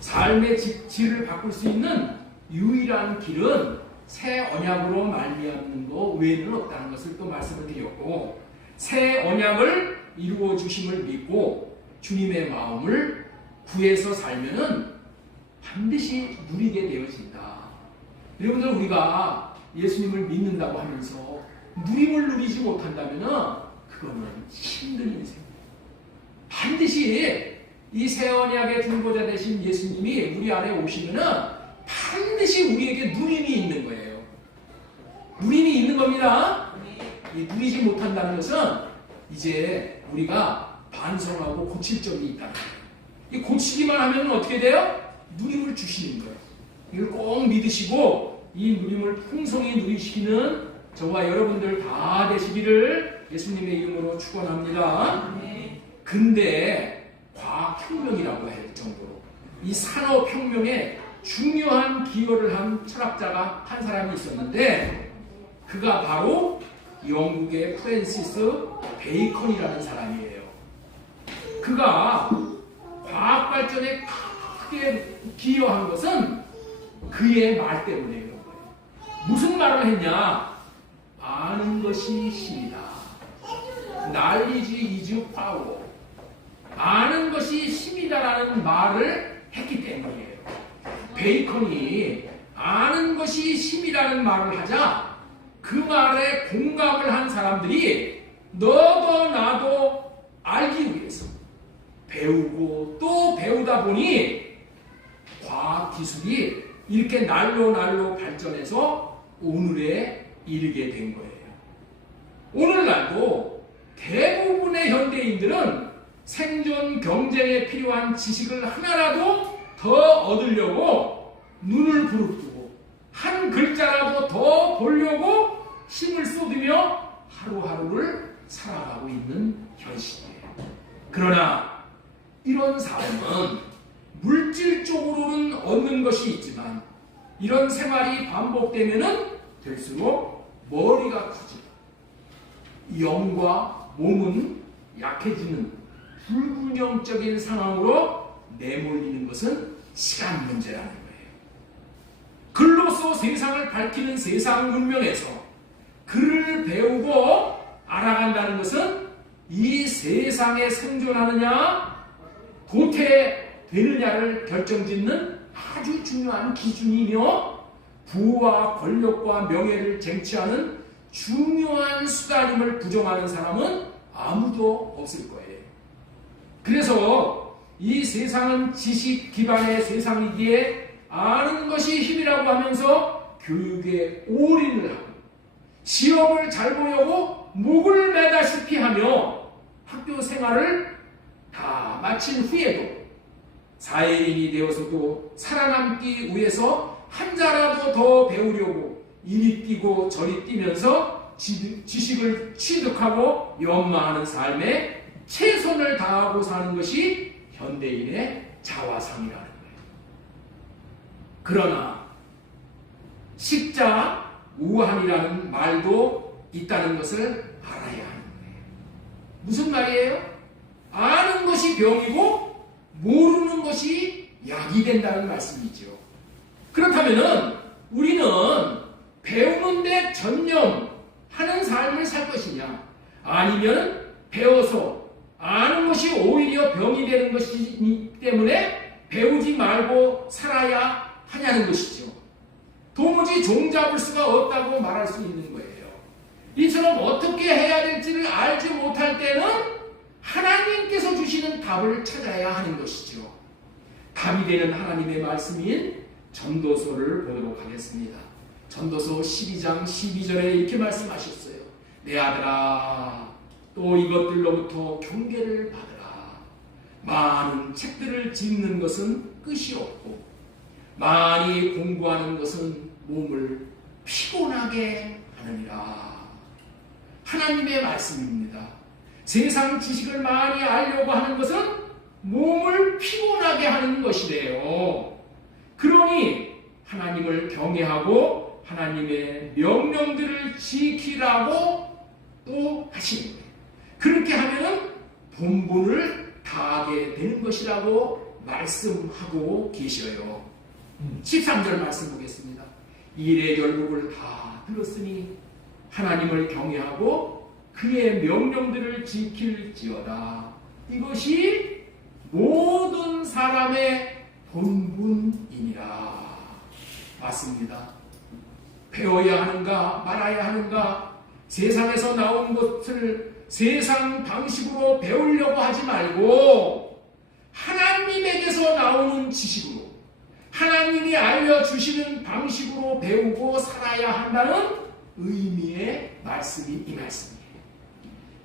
삶의 질을 바꿀 수 있는 유일한 길은 새 언약으로 말미암는 것 외에는 없다는 것을 또 말씀을 드렸고, 새 언약을 이루어 주심을 믿고 주님의 마음을 구해서 살면은 반드시 누리게 되어진다. 여러분들, 우리가 예수님을 믿는다고 하면서 누림을 누리지 못한다면은 그거는 힘든 인생입니다. 반드시 이 새 언약의 중보자 되신 예수님이 우리 안에 오시면은 반드시 우리에게 누림이 있는 거예요. 누림이 있는 겁니다. 이 누리지 못한다는 것은 이제 우리가 반성하고 고칠 점이 있다는 거예요. 이 고치기만 하면 어떻게 돼요? 누림을 주시는 거예요. 이걸 꼭 믿으시고 이 누림을 풍성히 누리시키는 저와 여러분들 다 되시기를 예수님의 이름으로 축원합니다. 근데 과학혁명이라고 할 정도로 이 산업혁명에 중요한 기여를 한 철학자가 한 사람이 있었는데, 그가 바로 영국의 프랜시스 베이컨이라는 사람이에요. 그가 과학 발전에 크게 기여한 것은 그의 말 때문에 그런 거예요. 무슨 말을 했냐? 아는 것이 힘이다. Knowledge is power. 아는 것이 힘이다라는 말을 했기 때문이에요. 베이컨이 아는 것이 힘이라는 말을 하자 그 말에 공감을 한 사람들이 너도 나도 알기 위해서 배우고 또 배우다 보니 과학기술이 이렇게 날로 발전해서 오늘에 이르게 된 거예요. 오늘날도 대부분의 현대인들은 생존 경쟁에 필요한 지식을 하나라도 더 얻으려고 눈을 부릅뜨고 한 글자라도 더 보려고 힘을 쏟으며 하루하루를 살아가고 있는 현실이에요. 그러나 이런 삶은 물질적으로는 얻는 것이 있지만 이런 생활이 반복되면은 될수록 머리가 커지고 영과 몸은 약해지는 불균형적인 상황으로 내몰리는 것은 시간 문제라는 거예요. 글로써 세상을 밝히는 세상 문명에서 글을 배우고 알아간다는 것은 이 세상에 생존하느냐 도태되느냐를 결정짓는 아주 중요한 기준이며 부와 권력과 명예를 쟁취하는 중요한 수단임을 부정하는 사람은 아무도 없을 거예요. 그래서 이 세상은 지식 기반의 세상이기에 아는 것이 힘이라고 하면서 교육에 올인을 하고 시험을 잘 보려고 목을 매다시피 하며 학교 생활을 다 마친 후에도 사회인이 되어서도 살아남기 위해서 한 자라도 더 배우려고 이리 뛰고 저리 뛰면서 지식을 취득하고 연마하는 삶에 최선을 다하고 사는 것이 현대인의 자화상이라는 거예요. 그러나 식자 우한이라는 말도 있다는 것을 알아야 하는 거예요. 무슨 말이에요? 아는 것이 병이고 모르는 것이 약이 된다는 말씀이죠. 그렇다면은 우리는 배우는데 전념하는 삶을 살 것이냐, 아니면 배워서 아는 것이 오히려 병이 되는 것이기 때문에 배우지 말고 살아야 하냐는 것이죠. 도무지 종잡을 수가 없다고 말할 수 있는 거예요. 이처럼 어떻게 해야 될지를 알지 못할 때는 하나님께서 주시는 답을 찾아야 하는 것이죠. 답이 되는 하나님의 말씀인 전도서를 보도록 하겠습니다. 전도서 12장 12절에 이렇게 말씀하셨어요. 내 아들아, 또 이것들로부터 경계를 받으라. 많은 책들을 짓는 것은 끝이 없고 많이 공부하는 것은 몸을 피곤하게 하느니라. 하나님의 말씀입니다. 세상 지식을 많이 알려고 하는 것은 몸을 피곤하게 하는 것이래요. 그러니 하나님을 경외하고 하나님의 명령들을 지키라고 또 하시는 거예요. 그렇게 하면은 본분을 다하게 되는 것이라고 말씀하고 계셔요. 13절 말씀 보겠습니다. 일의 결국을 다 들었으니 하나님을 경외하고 그의 명령들을 지킬지어다. 이것이 모든 사람의 본분이니라. 맞습니다. 배워야 하는가 말아야 하는가, 세상에서 나온 것을 세상 방식으로 배우려고 하지 말고 하나님에게서 나오는 지식으로, 하나님이 알려주시는 방식으로 배우고 살아야 한다는 의미의 말씀이 이 말씀이에요.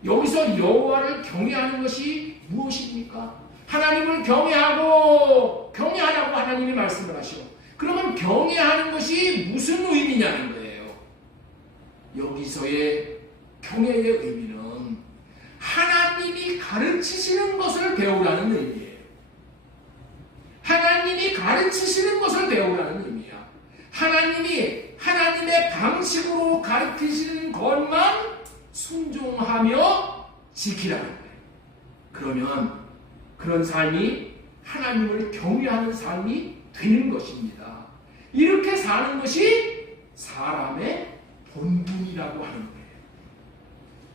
여기서 여호와를 경외하는 것이 무엇입니까? 하나님을 경외하라고 하나님이 말씀을 하시오. 그러면 경외하는 것이 무슨 의미냐는 거예요. 여기서의 경외의 의미는 하나님이 가르치시는 것을 배우라는 의미예요. 하나님이 가르치시는 것을 배우라는 의미야. 하나님이 하나님의 방식으로 가르치시는 것만 순종하며 지키라는 거예요. 그러면 그런 삶이 하나님을 경외하는 삶이 되는 것입니다. 이렇게 사는 것이 사람의 본분이라고 하는 거예요.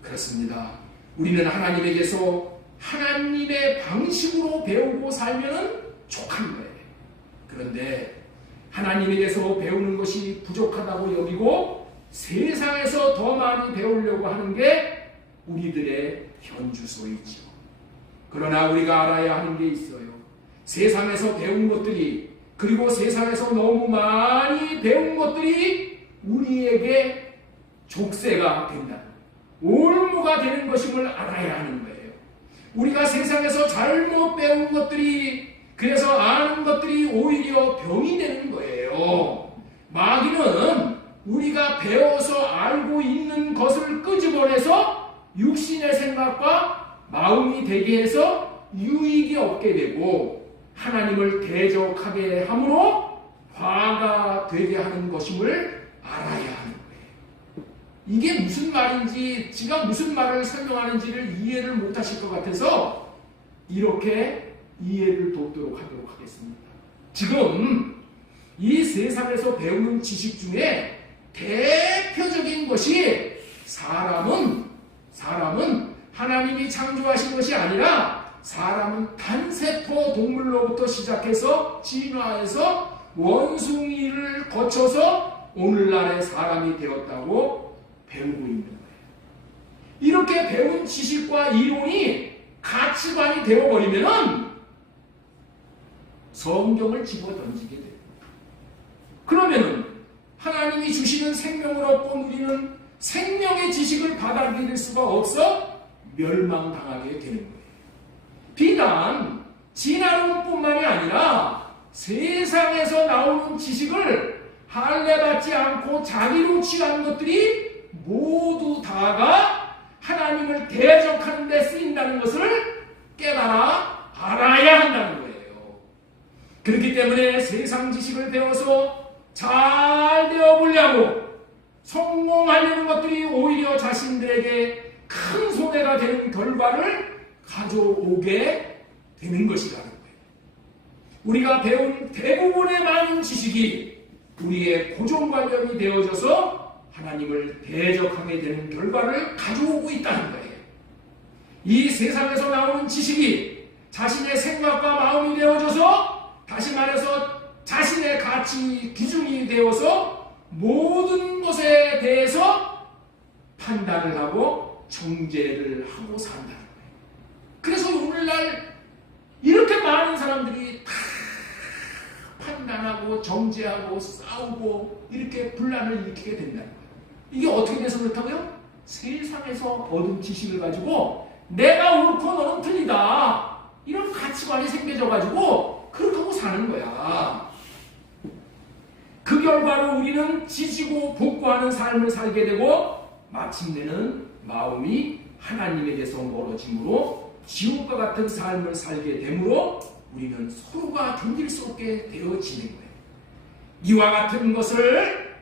그렇습니다. 우리는 하나님에게서 하나님의 방식으로 배우고 살면 족한 거예요. 그런데 하나님에게서 배우는 것이 부족하다고 여기고 세상에서 더 많이 배우려고 하는 게 우리들의 현주소이죠. 그러나 우리가 알아야 하는 게 있어요. 세상에서 배운 것들이, 그리고 세상에서 너무 많이 배운 것들이 우리에게 족쇄가 된다, 올무가 되는 것임을 알아야 하는 거예요. 우리가 세상에서 잘못 배운 것들이, 그래서 아는 것들이 오히려 병이 되는 거예요. 마귀는 우리가 배워서 알고 있는 것을 끄집어내서 육신의 생각과 마음이 되게 해서 유익이 없게 되고 하나님을 대적하게 함으로 화가 되게 하는 것임을 알아야 하는 거예요. 이게 무슨 말인지, 제가 무슨 말을 설명하는지를 이해를 못하실 것 같아서 이렇게 이해를 돕도록 하도록 하겠습니다. 지금 이 세상에서 배우는 지식 중에 대표적인 것이 사람은 하나님이 창조하신 것이 아니라 사람은 단세포 동물로부터 시작해서 진화해서 원숭이를 거쳐서 오늘날의 사람이 되었다고 배우고 있는 거예요. 이렇게 배운 지식과 이론이 가치관이 되어버리면 성경을 집어던지게 돼요. 그러면 하나님이 주시는 생명을 얻고 누리는 생명의 지식을 받아들일 수가 없어 멸망당하게 되는 거예요. 비단 진화론뿐만이 아니라 세상에서 나오는 지식을 할례받지 않고 자기로 취한 것들이 모두 다가 하나님을 대적하는 데 쓰인다는 것을 깨달아 알아야 한다는 거예요. 그렇기 때문에 세상 지식을 배워서 잘 되어보려고 성공하려는 것들이 오히려 자신들에게 큰 손해가 되는 결과를 가져오게 되는 것이라는 거예요. 우리가 배운 대부분의 많은 지식이 우리의 고정관념이 되어져서 하나님을 대적하게 되는 결과를 가져오고 있다는 거예요. 이 세상에서 나오는 지식이 자신의 생각과 마음이 되어져서, 다시 말해서 자신의 가치 기준이 되어서 모든 것에 대해서 판단을 하고 정죄를 하고 산다는 거예요. 그래서 오늘날 이렇게 많은 사람들이 다 판단하고 정죄하고 싸우고 이렇게 분란을 일으키게 된다는 거예요. 이게 어떻게 돼서 그렇다고요? 세상에서 얻은 지식을 가지고 내가 옳고 너는 틀리다, 이런 가치관이 생겨져가지고 그렇게 하고 사는 거야. 그 결과로 우리는 지지고 복구하는 삶을 살게 되고 마침내는 마음이 하나님에게서 멀어짐으로 지옥과 같은 삶을 살게 되므로 우리는 서로가 견딜 수 없게 되어지는 거예요. 이와 같은 것을,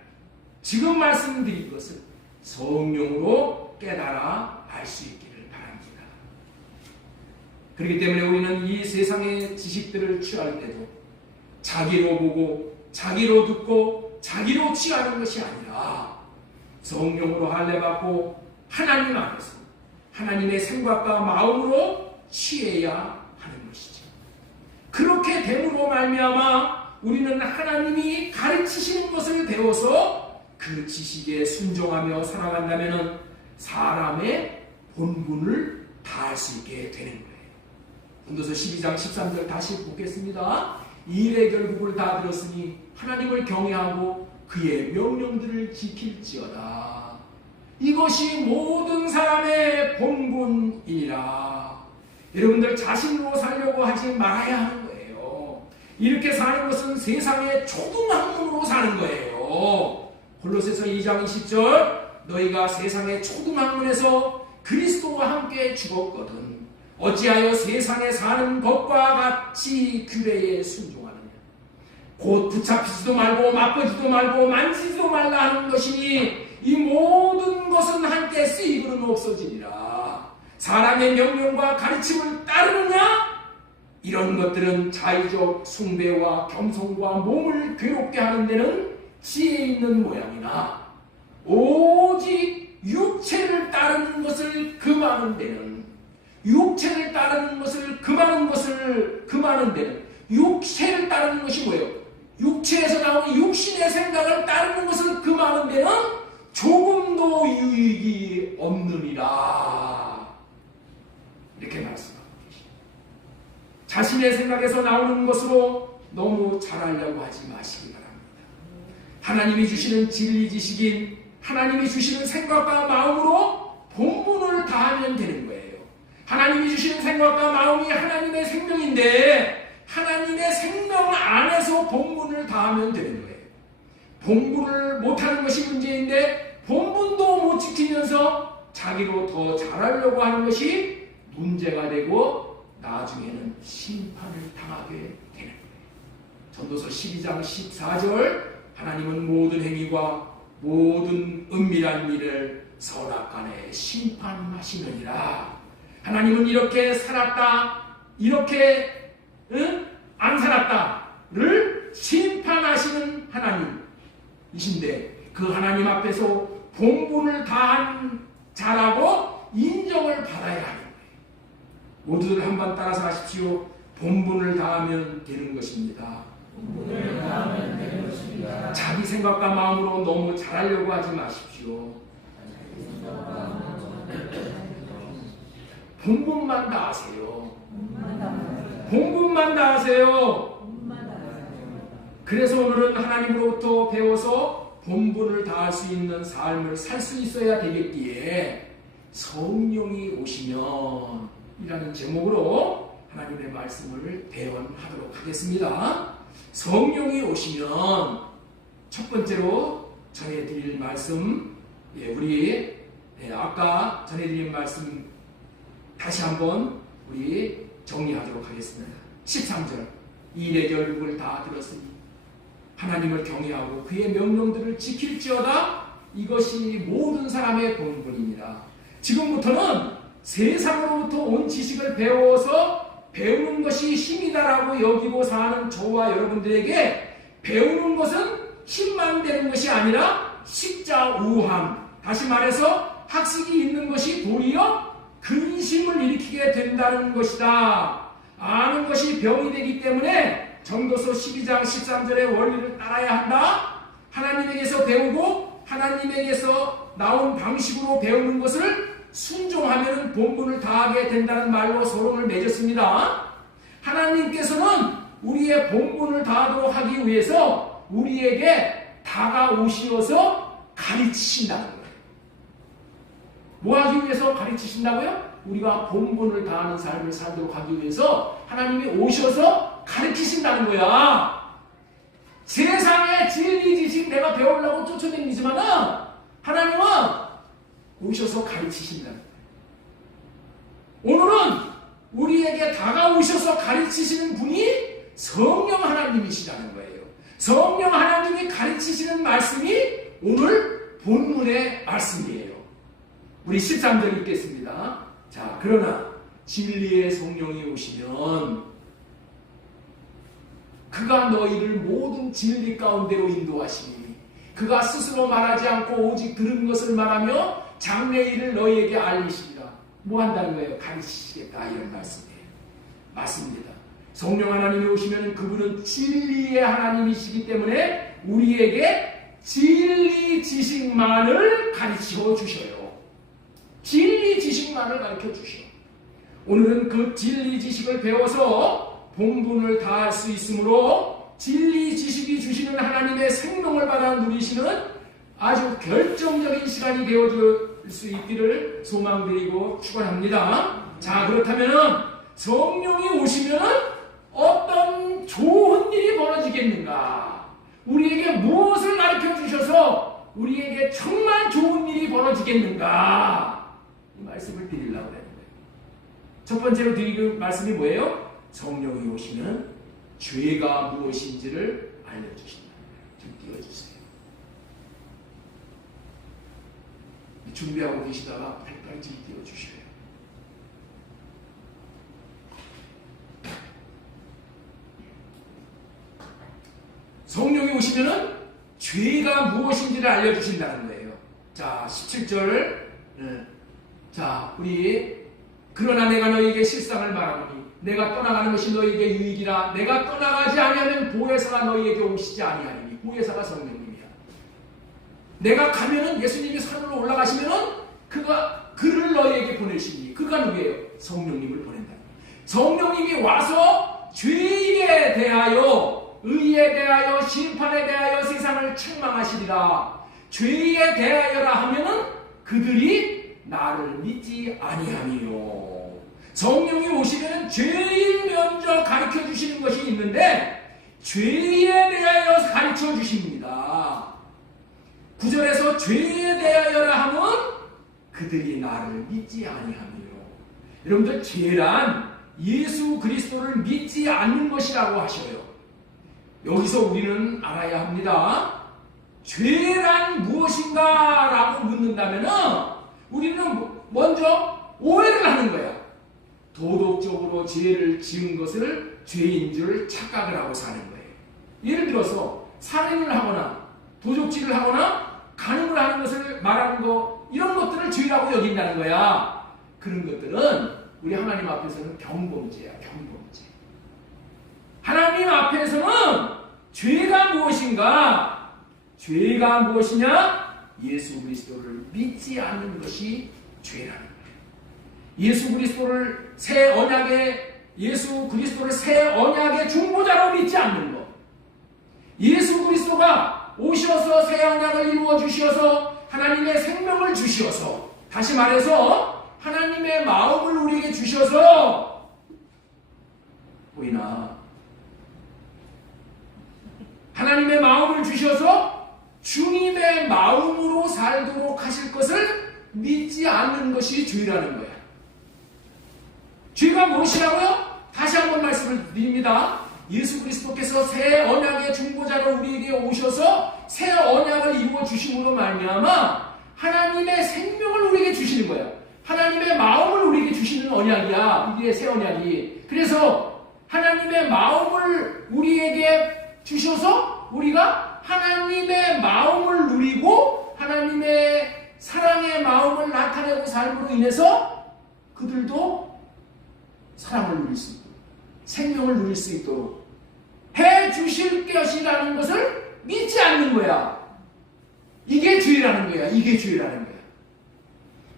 지금 말씀드린 것을 성령으로 깨달아 알 수 있기를 바랍니다. 그렇기 때문에 우리는 이 세상의 지식들을 취할 때도 자기로 보고 자기로 듣고 자기로 취하는 것이 아니라 성령으로 할례받고 하나님 안에서 하나님의 생각과 마음으로 취해야 하는 것이죠. 그렇게 됨으로 말미암아 우리는 하나님이 가르치시는 것을 배워서 그 지식에 순종하며 살아간다면 사람의 본분을 다할 수 있게 되는 거예요. 본도서 12장 13절 다시 보겠습니다. 일의 결국을 다 들었으니 하나님을 경외하고 그의 명령들을 지킬지어다. 이것이 모든 사람의 본분이니라. 여러분들 자신으로 살려고 하지 말아야 하는 거예요. 이렇게 사는 것은 세상의 초등학문으로 사는 거예요. 골로새서 2장 20절 너희가 세상의 초등학문에서 그리스도와 함께 죽었거든 어찌하여 세상에 사는 법과 같이 규례에 순종하느냐. 곧 붙잡히지도 말고 맛보지도 말고 만지지도 말라 하는 것이니 이 모든 것은 한때 쓰이고는 없어지리라. 사람의 명령과 가르침을 따르느냐? 이런 것들은 자의적 숭배와 겸손과 몸을 괴롭게 하는 데는 지혜 있는 모양이나 오직 육체를 따르는 것을 금하는 데는 육체를 따르는 것을 금하는 데는 육체를 따르는 것이 뭐예요? 육체에서 나오는 육신의 생각을 따르는 것을 금하는 데는 조금도 유익이 없느니라. 이렇게 말씀하고 계십니다. 자신의 생각에서 나오는 것으로 너무 잘하려고 하지 마시기 바랍니다. 하나님이 주시는 진리 지식인 하나님이 주시는 생각과 마음으로 본분을 다하면 되는 거예요. 하나님이 주시는 생각과 마음이 하나님의 생명인데 하나님의 생명 안에서 본분을 다하면 되는 거예요. 본분을 못하는 것이 문제인데 본분도 못 지키면서 자기로 더 잘하려고 하는 것이 문제가 되고 나중에는 심판을 당하게 되는 거예요. 전도서 12장 14절 하나님은 모든 행위와 모든 은밀한 일을 선악간에 심판하시느니라. 하나님은 이렇게 살았다, 이렇게 안 살았다를 심판하시는 하나님이신데 그 하나님 앞에서 본분을 다한 자라고 인정을 받아야 하는 거예요. 모두들 한번 따라서 하십시오. 본분을 다하면 되는 것입니다. 본분을 다하면 되는 것입니다. 자기 생각과 마음으로 너무 잘하려고 하지 마십시오. 본분만 다하세요. 본분만 다하세요. 그래서 오늘은 하나님으로부터 배워서 본분을 다할 수 있는 삶을 살 수 있어야 되겠기에 성령이 오시면 이라는 제목으로 하나님의 말씀을 대언하도록 하겠습니다. 성령이 오시면 첫 번째로 전해드릴 말씀, 우리 아까 전해드린 말씀 다시 한번 우리 정리하도록 하겠습니다. 13절 일의 결국을 다 들었으니 하나님을 경외하고 그의 명령들을 지킬지어다. 이것이 모든 사람의 본분입니다. 지금부터는 세상으로부터 온 지식을 배워서 배우는 것이 힘이다라고 여기고 사는 저와 여러분들에게 배우는 것은 힘만 되는 것이 아니라 십자우함, 다시 말해서 학식이 있는 것이 도리어 근심을 일으키게 된다는 것이다. 아는 것이 병이 되기 때문에 전도서 12장 13절의 원리를 따라야 한다. 하나님에게서 배우고 하나님에게서 나온 방식으로 배우는 것을 순종하면 본분을 다하게 된다는 말로 서론을 맺었습니다. 하나님께서는 우리의 본분을 다하도록 하기 위해서 우리에게 다가오시어서 가르치신다는 거예요. 뭐 하기 위해서 가르치신다고요? 우리가 본분을 다하는 삶을 살도록 하기 위해서 하나님이 오셔서 가르치신다는 거야. 세상의 진리 지식 내가 배우려고 쫓아다니지만 하나님은 오셔서 가르치신다는 거예요. 오늘은 우리에게 다가오셔서 가르치시는 분이 성령 하나님이시라는 거예요. 성령 하나님이 가르치시는 말씀이 오늘 본문의 말씀이에요. 우리 13절 읽겠습니다. 자, 그러나 진리의 성령이 오시면 그가 너희를 모든 진리 가운데로 인도하시니 그가 스스로 말하지 않고 오직 들은 것을 말하며 장래일을 너희에게 알리시리라. 뭐 한다는 거예요? 가르치시겠다, 이런 말씀이에요. 맞습니다. 성령 하나님이 오시면 그분은 진리의 하나님이시기 때문에 우리에게 진리 지식만을 가르쳐 주셔요. 진리 지식만을 가르쳐 주셔요. 오늘은 그 진리 지식을 배워서 본분을 다할 수 있으므로 진리 지식이 주시는 하나님의 생명을 받아 누리시는 아주 결정적인 시간이 되어줄 수 있기를 소망드리고 축원합니다. 자, 그렇다면 성령이 오시면 어떤 좋은 일이 벌어지겠는가? 우리에게 무엇을 가르쳐 주셔서 우리에게 정말 좋은 일이 벌어지겠는가? 이 말씀을 드리려고 하는 거예요. 첫 번째로 드릴 말씀이 뭐예요? 성령이 오시면 죄가 무엇인지를 알려주신다. 좀 띄워주세요. 준비하고 계시다가 빨리 좀 띄워주셔요. 성령이 오시면은 죄가 무엇인지를 알려주신다는 거예요. 자, 17절. 자, 우리 그러나 내가 너희에게 실상을 말하노니 내가 떠나가는 것이 너희에게 유익이라. 내가 떠나가지 아니하면 보혜사가 너희에게 오시지 아니하리니. 보혜사가 성령님이야. 내가 가면은 예수님이 산으로 올라가시면은 그를 너희에게 보내시니. 그가 누구예요? 성령님을 보낸다. 성령님이 와서 죄에 대하여, 의에 대하여, 심판에 대하여 세상을 책망하시리라. 죄에 대하여라 하면은 그들이 나를 믿지 아니하니요. 성령이 오시면 제일 먼저 가르쳐 주시는 것이 있는데 죄에 대하여 가르쳐 주십니다. 9절에서 죄에 대하여라 하면 그들이 나를 믿지 아니하니요. 여러분들, 죄란 예수 그리스도를 믿지 않는 것이라고 하셔요. 여기서 우리는 알아야 합니다. 죄란 무엇인가 라고 묻는다면 우리는 먼저 오해를 하는 거야. 도덕적으로 죄를 지은 것을 죄인 줄 착각을 하고 사는 거예요. 예를 들어서 살인을 하거나 도적질을 하거나 간음을 하는 것을 말하는 거, 이런 것들을 죄라고 여긴다는 거야. 그런 것들은 우리 하나님 앞에서는 경범죄야. 경범죄. 하나님 앞에서는 죄가 무엇인가? 죄가 무엇이냐? 예수 그리스도를 믿지 않는 것이 죄라는 거예요. 예수 그리스도를 새 언약의 중보자로 믿지 않는 것. 예수 그리스도가 오셔서 새 언약을 이루어 주시어서 하나님의 생명을 주시어서, 다시 말해서 하나님의 마음을 우리에게 주셔서, 보이나? 하나님의 마음을 주셔서 주님의 마음으로 살도록 하실 것을 믿지 않는 것이 죄라는 거야. 죄가 무엇이라고요? 다시 한번 말씀을 드립니다. 예수 그리스도께서 새 언약의 중보자로 우리에게 오셔서 새 언약을 이루어 주심으로 말미암아 하나님의 생명을 우리에게 주시는 거예요. 하나님의 마음을 우리에게 주시는 언약이야. 이게 새 언약이. 그래서 하나님의 마음을 우리에게 주셔서 우리가 하나님의 마음을 누리고 하나님의 사랑의 마음을 나타내고 삶으로 인해서 그들도 사랑을 누릴 수 있도록, 생명을 누릴 수 있도록 해 주실 것이라는 것을 믿지 않는 거야. 이게 죄라는 거야. 이게 죄라는 거야.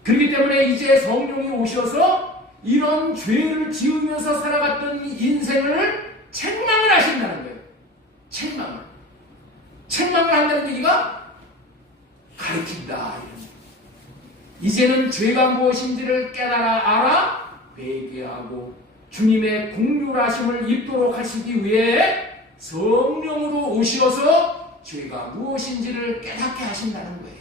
그렇기 때문에 이제 성령이 오셔서 이런 죄를 지으면서 살아갔던 인생을 책망을 하신다는 거예요. 책망을 한다는 얘기가 가르친다. 이제는 죄가 무엇인지를 깨달아 회개하고 주님의 긍휼하심을 입도록 하시기 위해 성령으로 오셔서 죄가 무엇인지를 깨닫게 하신다는 거예요.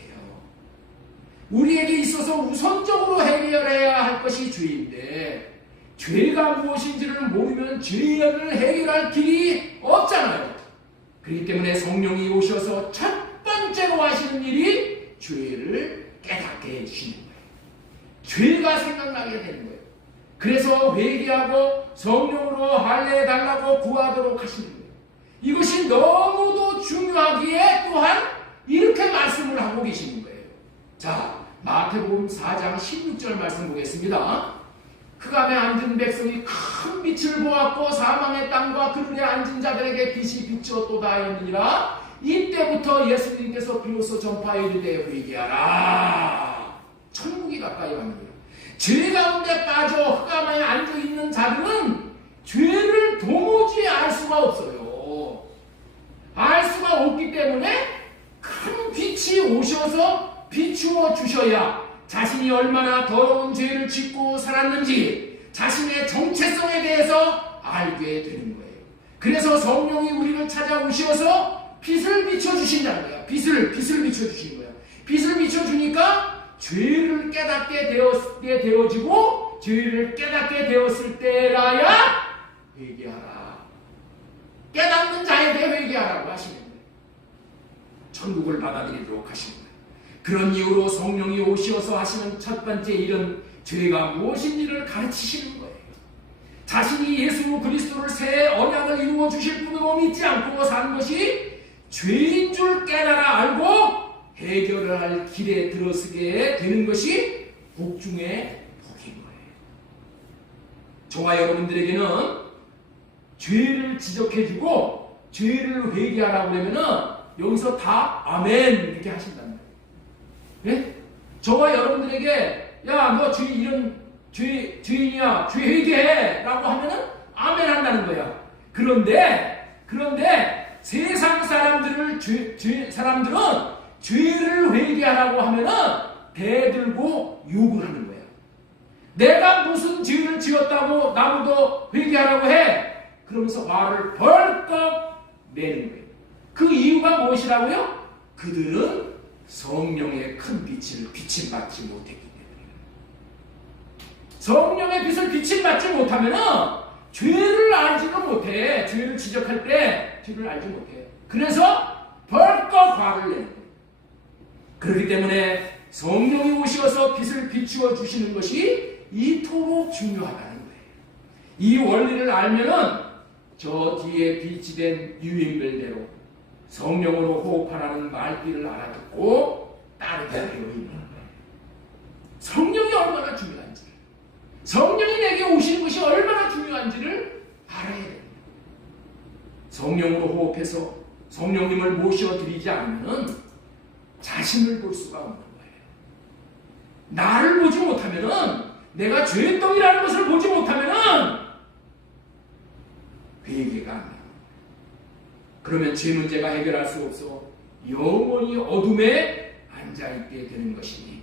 우리에게 있어서 우선적으로 해결해야 할 것이 죄인데, 죄가 무엇인지를 모르면 죄를 해결할 길이 없잖아요. 그렇기 때문에 성령이 오셔서 첫 번째로 하시는 일이 죄를 깨닫게 해주시는 거예요. 죄가 생각나게 되는 거예요. 그래서 회개하고 성령으로 할례해달라고 구하도록 하시는 거예요. 이것이 너무도 중요하기에 또한 이렇게 말씀을 하고 계시는 거예요. 자, 마태복음 4장 16절 말씀 보겠습니다. 흑암에 앉은 백성이 큰 빛을 보았고 사망의 땅과 그늘에 앉은 자들에게 빛이 비추었도다 하였느니라. 이때부터 예수님께서 비로소 전파해 이르되 회개하라. 천국이 가까이 갑니다. 죄 가운데 빠져 흑암에 앉아 있는 자들은 죄를 도무지 알 수가 없어요. 알 수가 없기 때문에 큰 빛이 오셔서 비추어 주셔야 자신이 얼마나 더러운 죄를 짓고 살았는지 자신의 정체성에 대해서 알게 되는 거예요. 그래서 성령이 우리를 찾아오셔서 빛을 비춰주신다는 거예요. 빛을 비춰주신 거예요. 빛을 비춰주니까 죄를 깨닫게 되어지고 죄를 깨닫게 되었을 때라야 회개하라. 깨닫는 자에 대해 회개하라고 하시는 거예요. 천국을 받아들이도록 하시는 거예요. 그런 이유로 성령이 오시어서 하시는 첫 번째 일은 죄가 무엇인지를 가르치시는 거예요. 자신이 예수 그리스도를 새 언약을 이루어 주실 분으로 믿지 않고 사는 것이 죄인 줄 깨달아 알고 해결을 할 길에 들어서게 되는 것이 복 중의 복인 거예요. 저와 여러분들에게는 죄를 지적해주고 죄를 회개하라고 하면은 여기서 다 아멘 이렇게 하신단 말이에요. 네? 저와 여러분들에게 야, 너 죄인이야, 죄 회개해 라고 하면은 아멘 한다는 거야. 그런데 세상 사람들은 죄를 회개하라고 하면은 대들고 욕을 하는 거야. 내가 무슨 죄를 지었다고 나보고 회개하라고 해? 그러면서 화를 벌컥 내는 거예요. 그 이유가 무엇이라고요? 그들은 성령의 큰 빛을 비침받지 못했기 때문에. 성령의 빛을 비침받지 못하면은 죄를 알지도 못해. 죄를 지적할 때 죄를 알지 못해. 그래서 벌컥 화를 내는 거예요. 그렇기 때문에 성령이 오셔서 빛을 비추어 주시는 것이 이토록 중요하다는 거예요. 이 원리를 알면은 저 뒤에 비치된 유인별대로 성령으로 호흡하라는 말귀를 알아듣고 따르게 되어 있는 거예요. 성령이 얼마나 중요한지, 성령이 내게 오시는 것이 얼마나 중요한지를 알아야 됩니다. 성령으로 호흡해서 성령님을 모셔드리지 않으면 자신을 볼 수가 없는 거예요. 나를 보지 못하면은, 내가 죄덩이라는 것을 보지 못하면은 회개가 안 돼요. 그러면 죄 문제가 해결할 수 없어 영원히 어둠에 앉아있게 되는 것이니,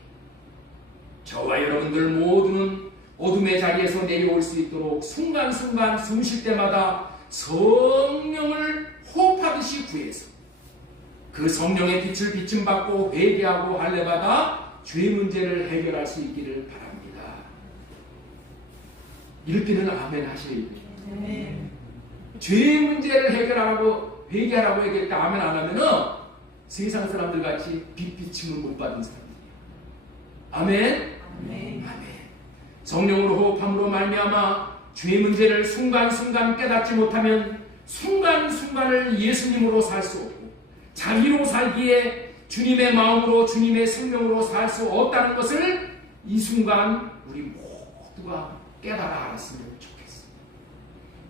저와 여러분들 모두는 어둠의 자리에서 내려올 수 있도록 순간순간 숨 쉴 때마다 성령을 호흡하듯이 구해서 그 성령의 빛을 비침받고 회개하고 할례받아 죄 문제를 해결할 수 있기를 바랍니다. 이럴 때는 아멘 하셔야 돼요. 죄 문제를 해결하라고 회개하라고 얘기할 때 아멘 안 하면은 세상 사람들 같이 빛 비침을 못 받은 사람들이에요. 아멘. 아멘. 성령으로 호흡함으로 말미암아 죄 문제를 순간순간 깨닫지 못하면 순간순간을 예수님으로 살 수 없고 자기로 살기에 주님의 마음으로 주님의 생명으로 살 수 없다는 것을 이 순간 우리 모두가 깨달아 알았으면 좋겠습니다.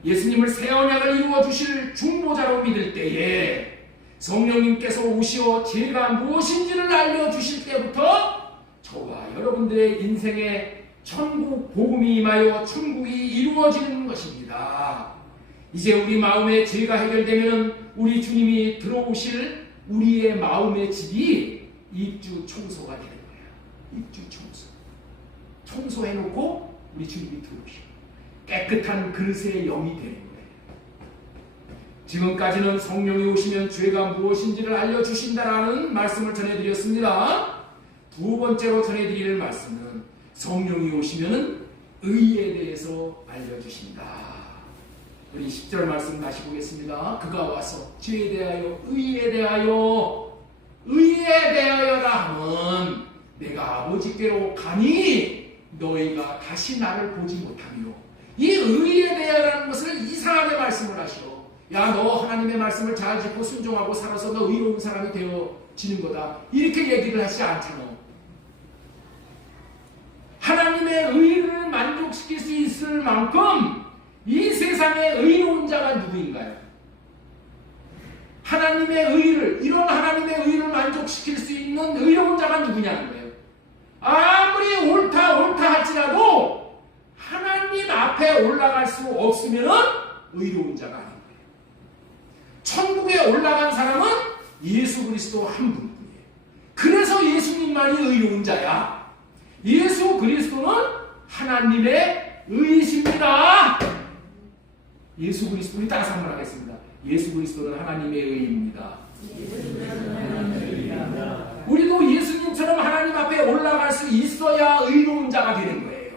예수님을 새 언약을 이루어 주실 중보자로 믿을 때에 성령님께서 오시어 죄가 무엇인지를 알려주실 때부터 저와 여러분들의 인생에 천국 복음이 임하여 천국이 이루어지는 것입니다. 이제 우리 마음의 죄가 해결되면 우리 주님이 들어오실 우리의 마음의 집이 입주 청소가 되는 거야. 입주 청소. 청소해놓고 우리 주님이 들어오시고 깨끗한 그릇의 영이 되는 거예요. 지금까지는 성령이 오시면 죄가 무엇인지를 알려주신다라는 말씀을 전해드렸습니다. 두 번째로 전해드릴 말씀은 성령이 오시면 의에 대해서 알려주신다. 우리 10절 말씀 다시 보겠습니다. 그가 와서 죄에 대하여 의에 대하여라 하면 내가 아버지께로 가니 너희가 다시 나를 보지 못하며 이 의에 대하라는 것을 이상하게 말씀을 하시오. 야, 너 하나님의 말씀을 잘 듣고 순종하고 살아서 너 의로운 사람이 되어지는 거다. 이렇게 얘기를 하시지 않잖아. 하나님의 의를 만족시킬 수 있을 만큼 이 세상에 의로운 자가 누구인가요? 하나님의 의를, 이런 하나님의 의를 만족시킬 수 있는 의로운 자가 누구냐는 거예요. 아무리 옳다 할지라도 하나님 앞에 올라갈 수 없으면 의로운 자가 아닌 거예요. 천국에 올라간 사람은 예수 그리스도 한 분뿐이에요. 그래서 예수님만이 의로운 자야. 예수 그리스도는 하나님의 의이십니다. 예수 그리스도를 따라서 한번 하겠습니다. 예수 그리스도는 하나님의 의입니다. 우리도 예수님처럼 하나님 앞에 올라갈 수 있어야 의로운 자가 되는 거예요.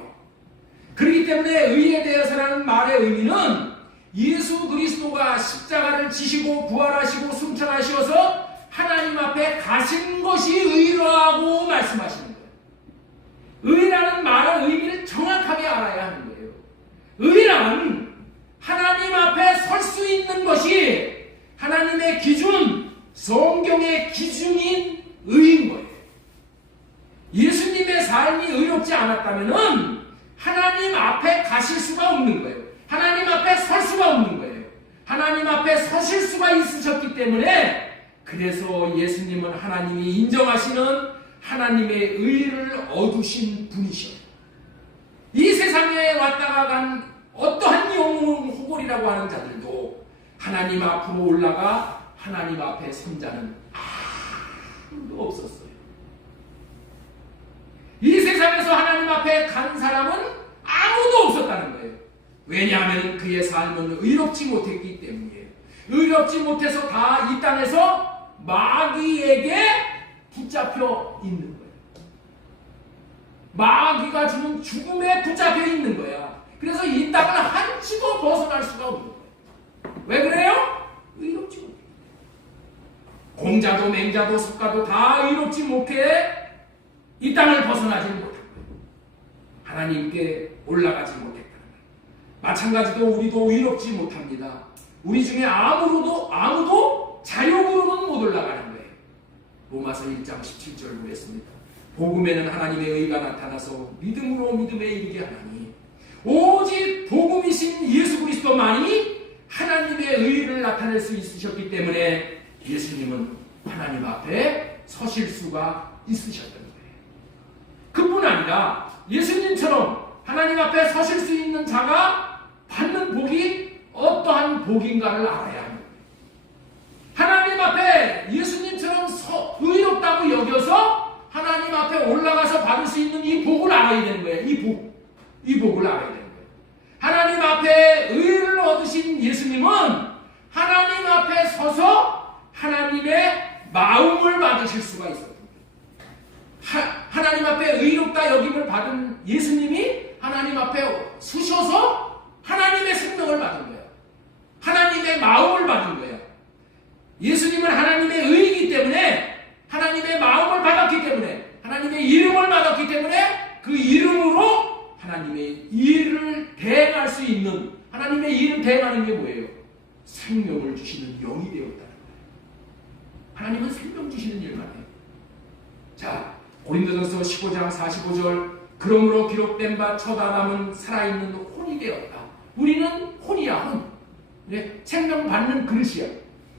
그렇기 때문에 의에 대해서라는 말의 의미는 예수 그리스도가 십자가를 지시고 부활하시고 승천하셔서 하나님 앞에 가신 것이 의라고 말씀하시는 거예요. 의라는 말의 의미를 정확하게 알아야 하는 거예요. 의란 하나님 앞에 설 수 있는 것이 하나님의 기준, 성경의 기준인 의인 거예요. 예수님의 삶이 의롭지 않았다면 하나님 앞에 가실 수가 없는 거예요. 하나님 앞에 설 수가 없는 거예요. 하나님 앞에 서실 수가 있으셨기 때문에 그래서 예수님은 하나님이 인정하시는 하나님의 의를 얻으신 분이셔요. 이 세상에 왔다가 간 어떠한 영웅 호골이라고 하는 자들도 하나님 앞으로 올라가 하나님 앞에 선 자는 아무도 없었어요. 이 세상에서 하나님 앞에 간 사람은 아무도 없었다는 거예요. 왜냐하면 그의 삶은 의롭지 못했기 때문이에요. 의롭지 못해서 다 이 땅에서 마귀에게 붙잡혀 있는 거예요. 마귀가 주는 죽음에 붙잡혀 있는 거야. 그래서 이 땅을 한치도 벗어날 수가 없는 거예요. 왜 그래요? 의롭지 못해. 공자도 맹자도 석가도 다 의롭지 못해 이 땅을 벗어나지 못한 거예요. 하나님께 올라가지 못했다는 거예요. 마찬가지로 우리도 의롭지 못합니다. 우리 중에 아무도 자력으로는 못 올라가는 거예요. 로마서 1장 17절 보겠습니다. 복음에는 하나님의 의가 나타나서 믿음으로 믿음에 이르게 하나니 오직 복음이신 예수 그리스도만이 하나님의 의를 나타낼 수 있으셨기 때문에 예수님은 하나님 앞에 서실 수가 있으셨던 거예요. 그뿐 아니라 예수님처럼 하나님 앞에 서실 수 있는 자가 받는 복이 어떠한 복인가를 알아야 합니다. 하나님 앞에 예수님처럼 의롭다고 여겨서 하나님 앞에 올라가서 받을 수 있는 이 복을 알아야 되는 거예요. 이 복을 알아야 되는 거예요. 하나님 앞에 의를 얻으신 예수님은 하나님 앞에 서서 하나님의 마음을 받으실 수가 있었습니다. 하나님 앞에 의롭다 여김을 받은 예수님이 하나님 앞에 서셔서 하나님의 생명을 받은 거예요. 하나님의 마음을 받은 거예요. 예수님은 하나님의 의이기 때문에 하나님의 마음을 받았기 때문에 하나님의 이름을 받았기 때문에 그 이름으로 하나님의 일을 대행할 수 있는 하나님의 일을 대행하는 게 뭐예요? 생명을 주시는 영이 되었다는 거예요. 하나님은 생명 주시는 일만 해요. 자, 고린도전서 15장 45절 그러므로 기록된 바 첫 아담은 살아있는 혼이 되었다. 우리는 혼이야, 혼. 네, 생명 받는 그릇이야.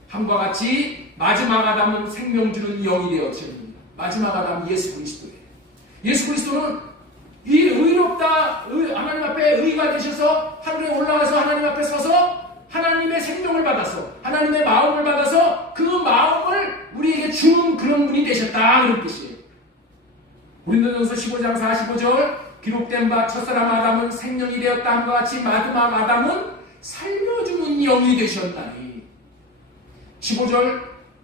함과 같이 마지막 아담은 생명 주는 영이 되었습니다. 마지막 아담 예수 그리스도예요. 예수 그리스도는 이 의롭다 하나님 앞에 의가 되셔서 하늘에 올라가서 하나님 앞에 서서 하나님의 생명을 받았어. 하나님의 마음을 받아서 그 마음을 우리에게 주는 그런 분이 되셨다. 그런 뜻이에요. 고린도전서 15장 45절 기록된 바 첫사람 아담은 생명이 되었다 함과 같이 마지막 아담은 살려주는 영이 되셨다니. 15절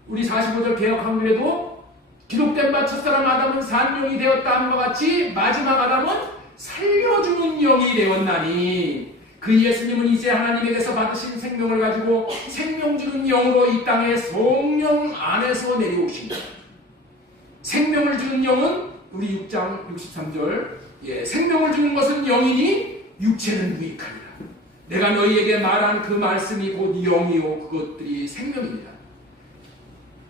우리 45절 개역 한글에도 기록된 바 첫사람 아담은 산영이 되었다 함과 같이 마지막 아담은 살려주는 영이 되었나니 그 예수님은 이제 하나님에게서 받으신 생명을 가지고 생명 주는 영으로 이 땅에 성령 안에서 내려오십니다. 생명을 주는 영은 우리 6장 63절 생명을 주는 것은 영이니 육체는 무익하니라. 내가 너희에게 말한 그 말씀이 곧 영이요 그것들이 생명이니라.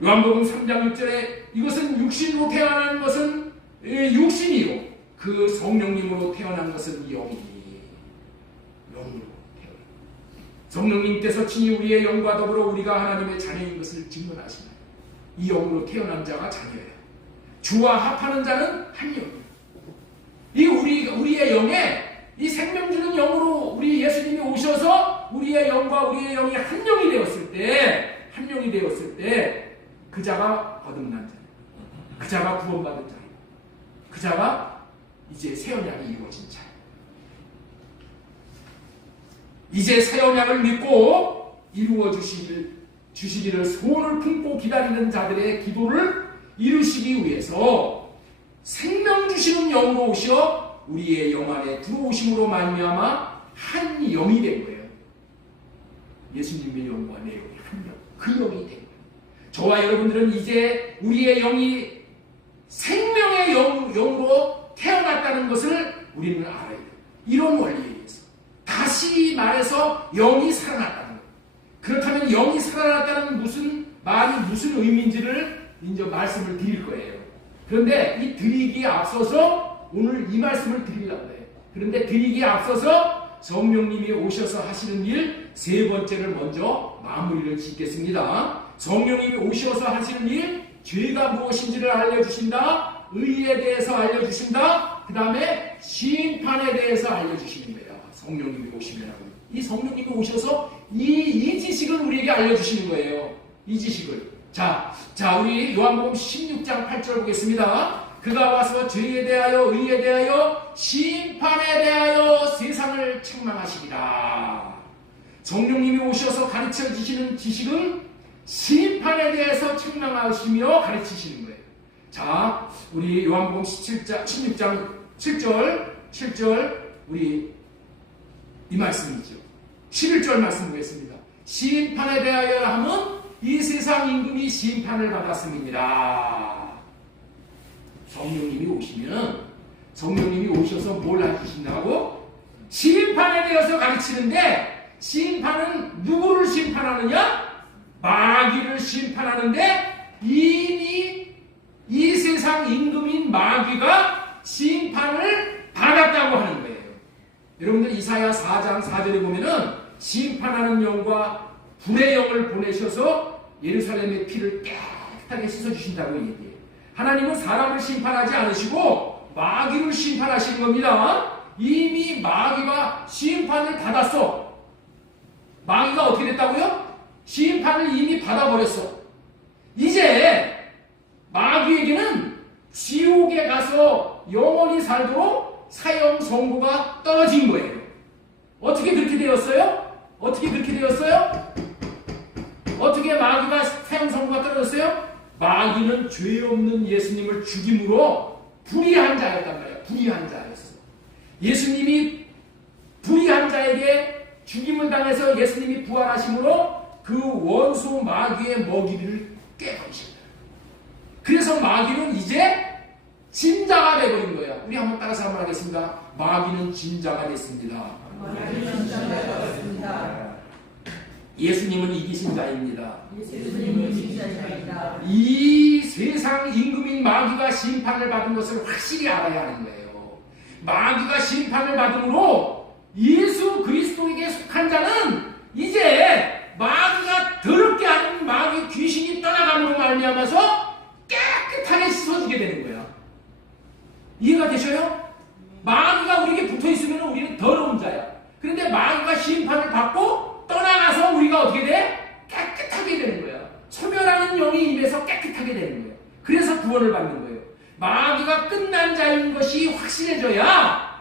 요한복음 3장 6절에 이것은 육신으로 태어난 것은 육신이요 그 성령님으로 태어난 것은 영이니 영으로 태어난 성령님께서 친히 우리의 영과 더불어 우리가 하나님의 자녀인 것을 증언하시나 이 영으로 태어난 자가 자녀예요. 주와 합하는 자는 한 영이에요. 이 우리의 영에 이 생명 주는 영으로 우리 예수님이 오셔서 우리의 영과 우리의 영이 한 영이 되었을 때 그 자가 거듭난 자, 그 자가 구원받은 자, 그 자가 이제 새 언약이 이루어진 자. 이제 새 언약을 믿고 이루어 주시기를 소원을 품고 기다리는 자들의 기도를 이루시기 위해서 생명 주시는 영으로 오셔 우리의 영 안에 들어오심으로 말미암아 한 영이 된 거예요. 예수님의 영과 내 영이 한 영, 그 영이 된 거예요. 저와 여러분들은 이제 우리의 영이 생명의 영으로 태어났다는 것을 우리는 알아야 돼요. 이런 원리에 의해서 다시 말해서 영이 살아났다는 거예요. 그렇다면 영이 살아났다는 말이 무슨 의미인지를 이제 말씀을 드릴 거예요. 그런데 이 드리기에 앞서서 오늘 이 말씀을 드리려고 해요. 그런데 드리기에 앞서서 성령님이 오셔서 하시는 일 세 번째를 먼저 마무리를 짓겠습니다. 성령님이 오셔서 하시는 일, 죄가 무엇인지를 알려주신다, 의에 대해서 알려주신다, 그 다음에 심판에 대해서 알려주시는 거예요. 성령님이 오시면 이 성령님이 오셔서 이 지식을 우리에게 알려주시는 거예요. 이 지식을. 자, 우리 요한복음 16장 8절 보겠습니다. 그가 와서 죄에 대하여 의에 대하여 심판에 대하여 세상을 책망하시리라. 성령님이 오셔서 가르쳐 주시는 지식은 심판에 대해서 책망하시며 가르치시는 거예요. 자, 우리 요한복음 16장 7절 우리 이 말씀이죠. 11절 말씀 보겠습니다. 심판에 대하여 하면 이 세상 임금이 심판을 받았습니다. 성령님이 오셔서 뭘 해주신다고? 심판에 대해서 가르치는데 심판은 누구를 심판하느냐? 마귀를 심판하는데 이미 이 세상 임금인 마귀가 심판을 받았다고 하는 거예요. 여러분들 이사야 4장 4절에 보면은 심판하는 영과 불의 영을 보내셔서 예루살렘의 피를 깨끗하게 씻어주신다고 얘기해요. 하나님은 사람을 심판하지 않으시고 마귀를 심판하시는 겁니다. 이미 마귀가 심판을 받았어. 마귀가 어떻게 됐다고요? 심판을 이미 받아버렸어. 이제 마귀에게는 지옥에 가서 영원히 살도록 사형 선고가 떨어진 거예요. 어떻게 그렇게 되었어요? 어떻게 마귀가 사형 선고가 떨어졌어요? 마귀는 죄 없는 예수님을 죽임으로 불의한 자였단 말이에요. 불의한 자였어. 예수님이 불의한 자에게 죽임을 당해서 예수님이 부활하심으로 그 원수 마귀의 먹이를 깨버리신다. 그래서 마귀는 이제 진자가 되버린 거예요. 우리 한번 따라서 한번 하겠습니다. 마귀는 진자가 됐습니다. 예수님은 이기신 자입니다. 이 세상 임금인 마귀가 심판을 받은 것을 확실히 알아야 하는 거예요. 마귀가 심판을 받음으로 예수 그리스도에게 속한 자는 이제 마귀가 더럽게 하는 마귀 귀신이 떠나감으로 말미암아서 깨끗하게 씻어지게 되는 거야. 이해가 되셔요? 마귀가 우리에게 붙어있으면 우리는 더러운 자야. 그런데 마귀가 심판을 받고 떠나가서 우리가 어떻게 돼? 깨끗하게 되는 거야. 소멸하는 영이 입에서 깨끗하게 되는 거예요. 그래서 구원을 받는 거예요. 마귀가 끝난 자인 것이 확실해져야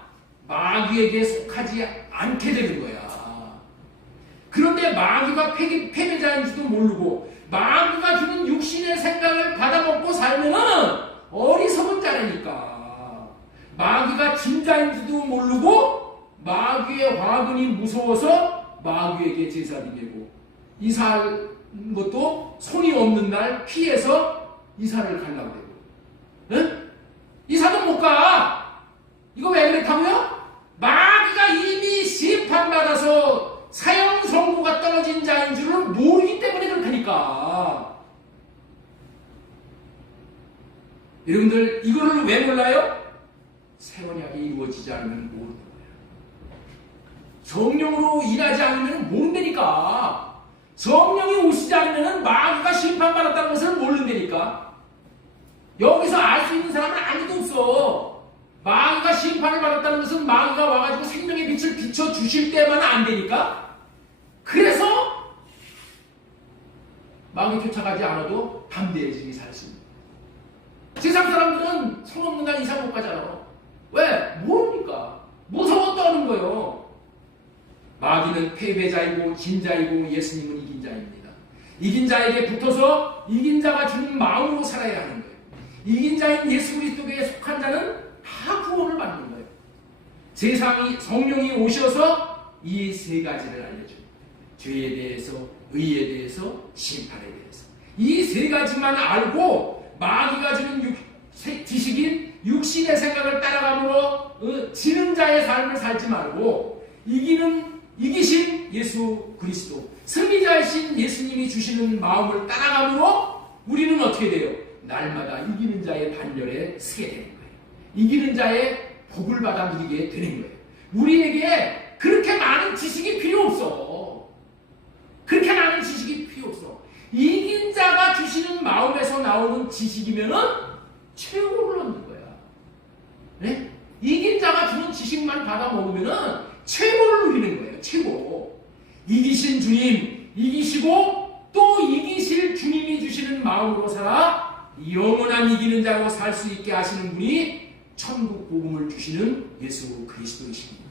마귀에게 속하지 않게 되는 거야. 그런데 마귀가 패배자인지도 모르고 마귀가 주는 육신의 생각을 받아먹고 살면은 어리석은 자라니까. 마귀가 진자인지도 모르고 마귀의 화근이 무서워서 마귀에게 제사 드리고 이사할 것도 손이 없는 날 피해서 이사를 가려고 되고, 응? 이사도 못 가. 이거 왜 그렇다고요? 마귀가 이미 심판받아서 사형 선고가 떨어진 자인 줄을 모르기 때문에 그렇다니까. 여러분들 이거를 왜 몰라요? 새 언약이 이루어지지 않으면 모르는 거예요. 성령으로 일하지 않으면 모른다니까. 성령이 오시지 않으면 마귀가 심판받았다는 것을 모른다니까. 여기서 알 수 있는 사람은 아무도 없어. 마귀가 심판을 받았다는 것은 마귀가 와가지고 생명의 빛을 비춰주실 때만 안 되니까. 그래서 마귀 쫓아가지 않아도 담대해지게 살 수 있는. 세상 사람들은 손 없는 날 이상 못 가잖아. 왜? 모르니까. 무서워 떠는 거예요. 마귀는 패배자이고 진자이고 예수님은 이긴 자입니다. 이긴 자에게 붙어서 이긴 자가 주는 마음으로 살아야 하는 거예요. 이긴 자인 예수 그리스도에 속한 자는 다 구원을 받는 거예요. 세상이 성령이 오셔서 이 세 가지를 알려줍니다. 죄에 대해서, 의에 대해서, 심판에 대해서. 이 세 가지만 알고 마귀가 주는 지식인 육신의 생각을 따라감으로 지는 자의 삶을 살지 말고 이기신 예수 그리스도, 승리자이신 예수님이 주시는 마음을 따라감으로 우리는 어떻게 돼요? 날마다 이기는 자의 반열에 서게 되는 거예요. 이기는 자의 복을 받아 누리게 되는 거예요. 우리에게 그렇게 많은 지식이 필요 없어. 그렇게 많은 지식이 필요 없어. 이긴 자가 주시는 마음에서 나오는 지식이면은 최고를 얻는 거야. 네? 이긴 자가 주는 지식만 받아 먹으면은 최고를 누리는 거예요. 최고. 이기신 주님, 이기시고 또 이기실 주님이 주시는 마음으로 살아 영원한 이기는 자로 살 수 있게 하시는 분이 천국 복음을 주시는 예수 그리스도이십니다.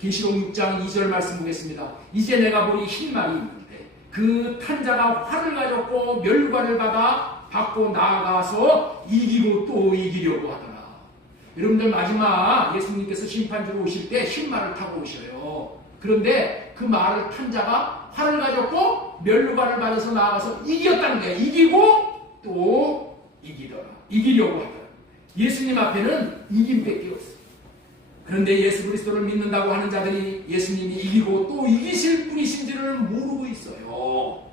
계시록 6장 2절 말씀 보겠습니다. 이제 내가 보니 흰 말이 있는데 그 탄 자가 활을 가졌고 멸관을 받고 나아가서 이기고 또 이기려고 하더라. 여러분들 마지막 예수님께서 심판주로 오실 때 흰 말을 타고 오셔요. 그런데 그 말을 탄 자가 활을 가졌고 멸관을 받아서 나아가서 이겼다는 거예요. 이기고 또 이기더라. 이기려고 하더라. 예수님 앞에는 이김밖에 없어요. 그런데 예수 그리스도를 믿는다고 하는 자들이 예수님이 이기고 또 이기실 분이신지를 모르고 있어요.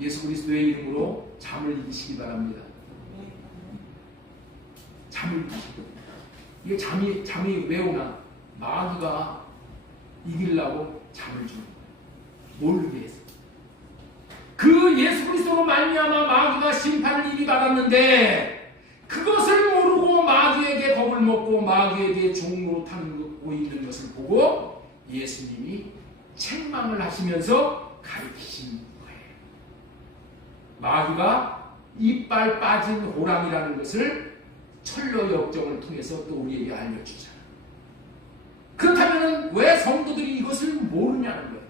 예수 그리스도의 이름으로 잠을 이기시기 바랍니다. 잠을 이기시기. 이게 잠이 왜 오나? 마귀가 이기려고 잠을 주는 거예요. 모르게 해서. 그 예수 그리스도로 말미암아 마귀가 심판을 이미 받았는데 그것을 모르고 마귀에게 겁을 먹고 마귀에게 종로 타고 있는 것을 보고 예수님이 책망을 하시면서 가르치신 거예요. 마귀가 이빨 빠진 호랑이라는 것을 철로 역정을 통해서 또 우리에게 알려주잖아요. 그렇다면 왜 성도들이 이것을 모르냐는 거예요.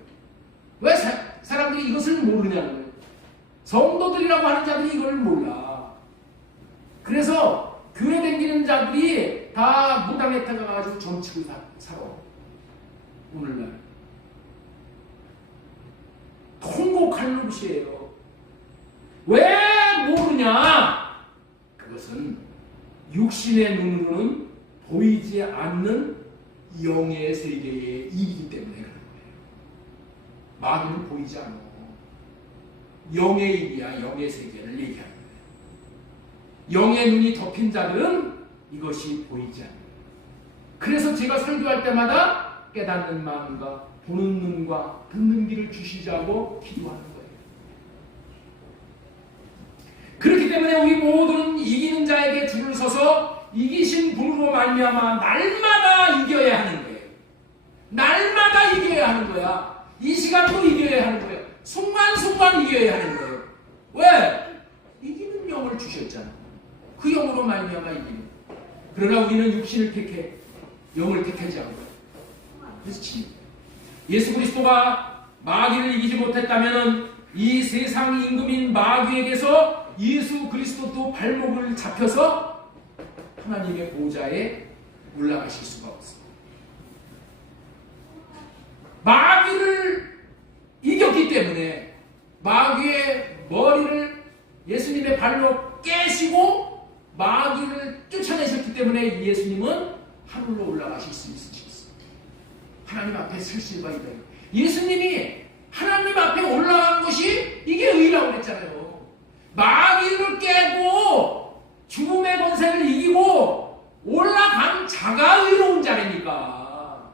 왜 사람들이 이것을 모르냐는 거예요. 성도들이라고 하는 자들이 이걸 몰라. 그래서 교회 다니는 자들이 다 무당에 타가가지고 점치고 살아. 오늘날. 통곡할 노릇이에요. 왜 모르냐? 그것은 육신의 눈으로는 보이지 않는 영의 세계의 일이기 때문에 그런 거예요. 마귀는 보이지 않아. 영의 일이야. 영의 세계를 얘기하는 거예요. 영의 눈이 덮인 자들은 이것이 보이지 않아요. 그래서 제가 설교할 때마다 깨닫는 마음과 보는 눈과 듣는 귀를 주시자고 기도하는 거예요. 그렇기 때문에 우리 모두는 이기는 자에게 줄을 서서 이기신 분으로 말미암아 날마다 이겨야 하는 거예요. 날마다 이겨야 하는 거야. 이 시간도 이겨야 하는 거예요. 순간순간 이겨야 하는 거예요. 왜? 이기는 영을 주셨잖아. 그 영으로 말미암아 이기는. 그러나 우리는 육신을 택해 영을 택하지 않고. 그래서 예수 그리스도가 마귀를 이기지 못했다면 이 세상 임금인 마귀에게서 예수 그리스도도 발목을 잡혀서 하나님의 보좌에 올라가실 수가 없습니다. 마귀를 이겼기 때문에 마귀의 머리를 예수님의 발로 깨시고 마귀를 쫓아 올라가실 수 있으시겠어요? 하나님 앞에 설 수가 있다. 예수님이 하나님 앞에 올라간 것이 이게 의라고 그랬잖아요. 마귀를 깨고 죽음의 권세를 이기고 올라간 자가 의로운 자라니까.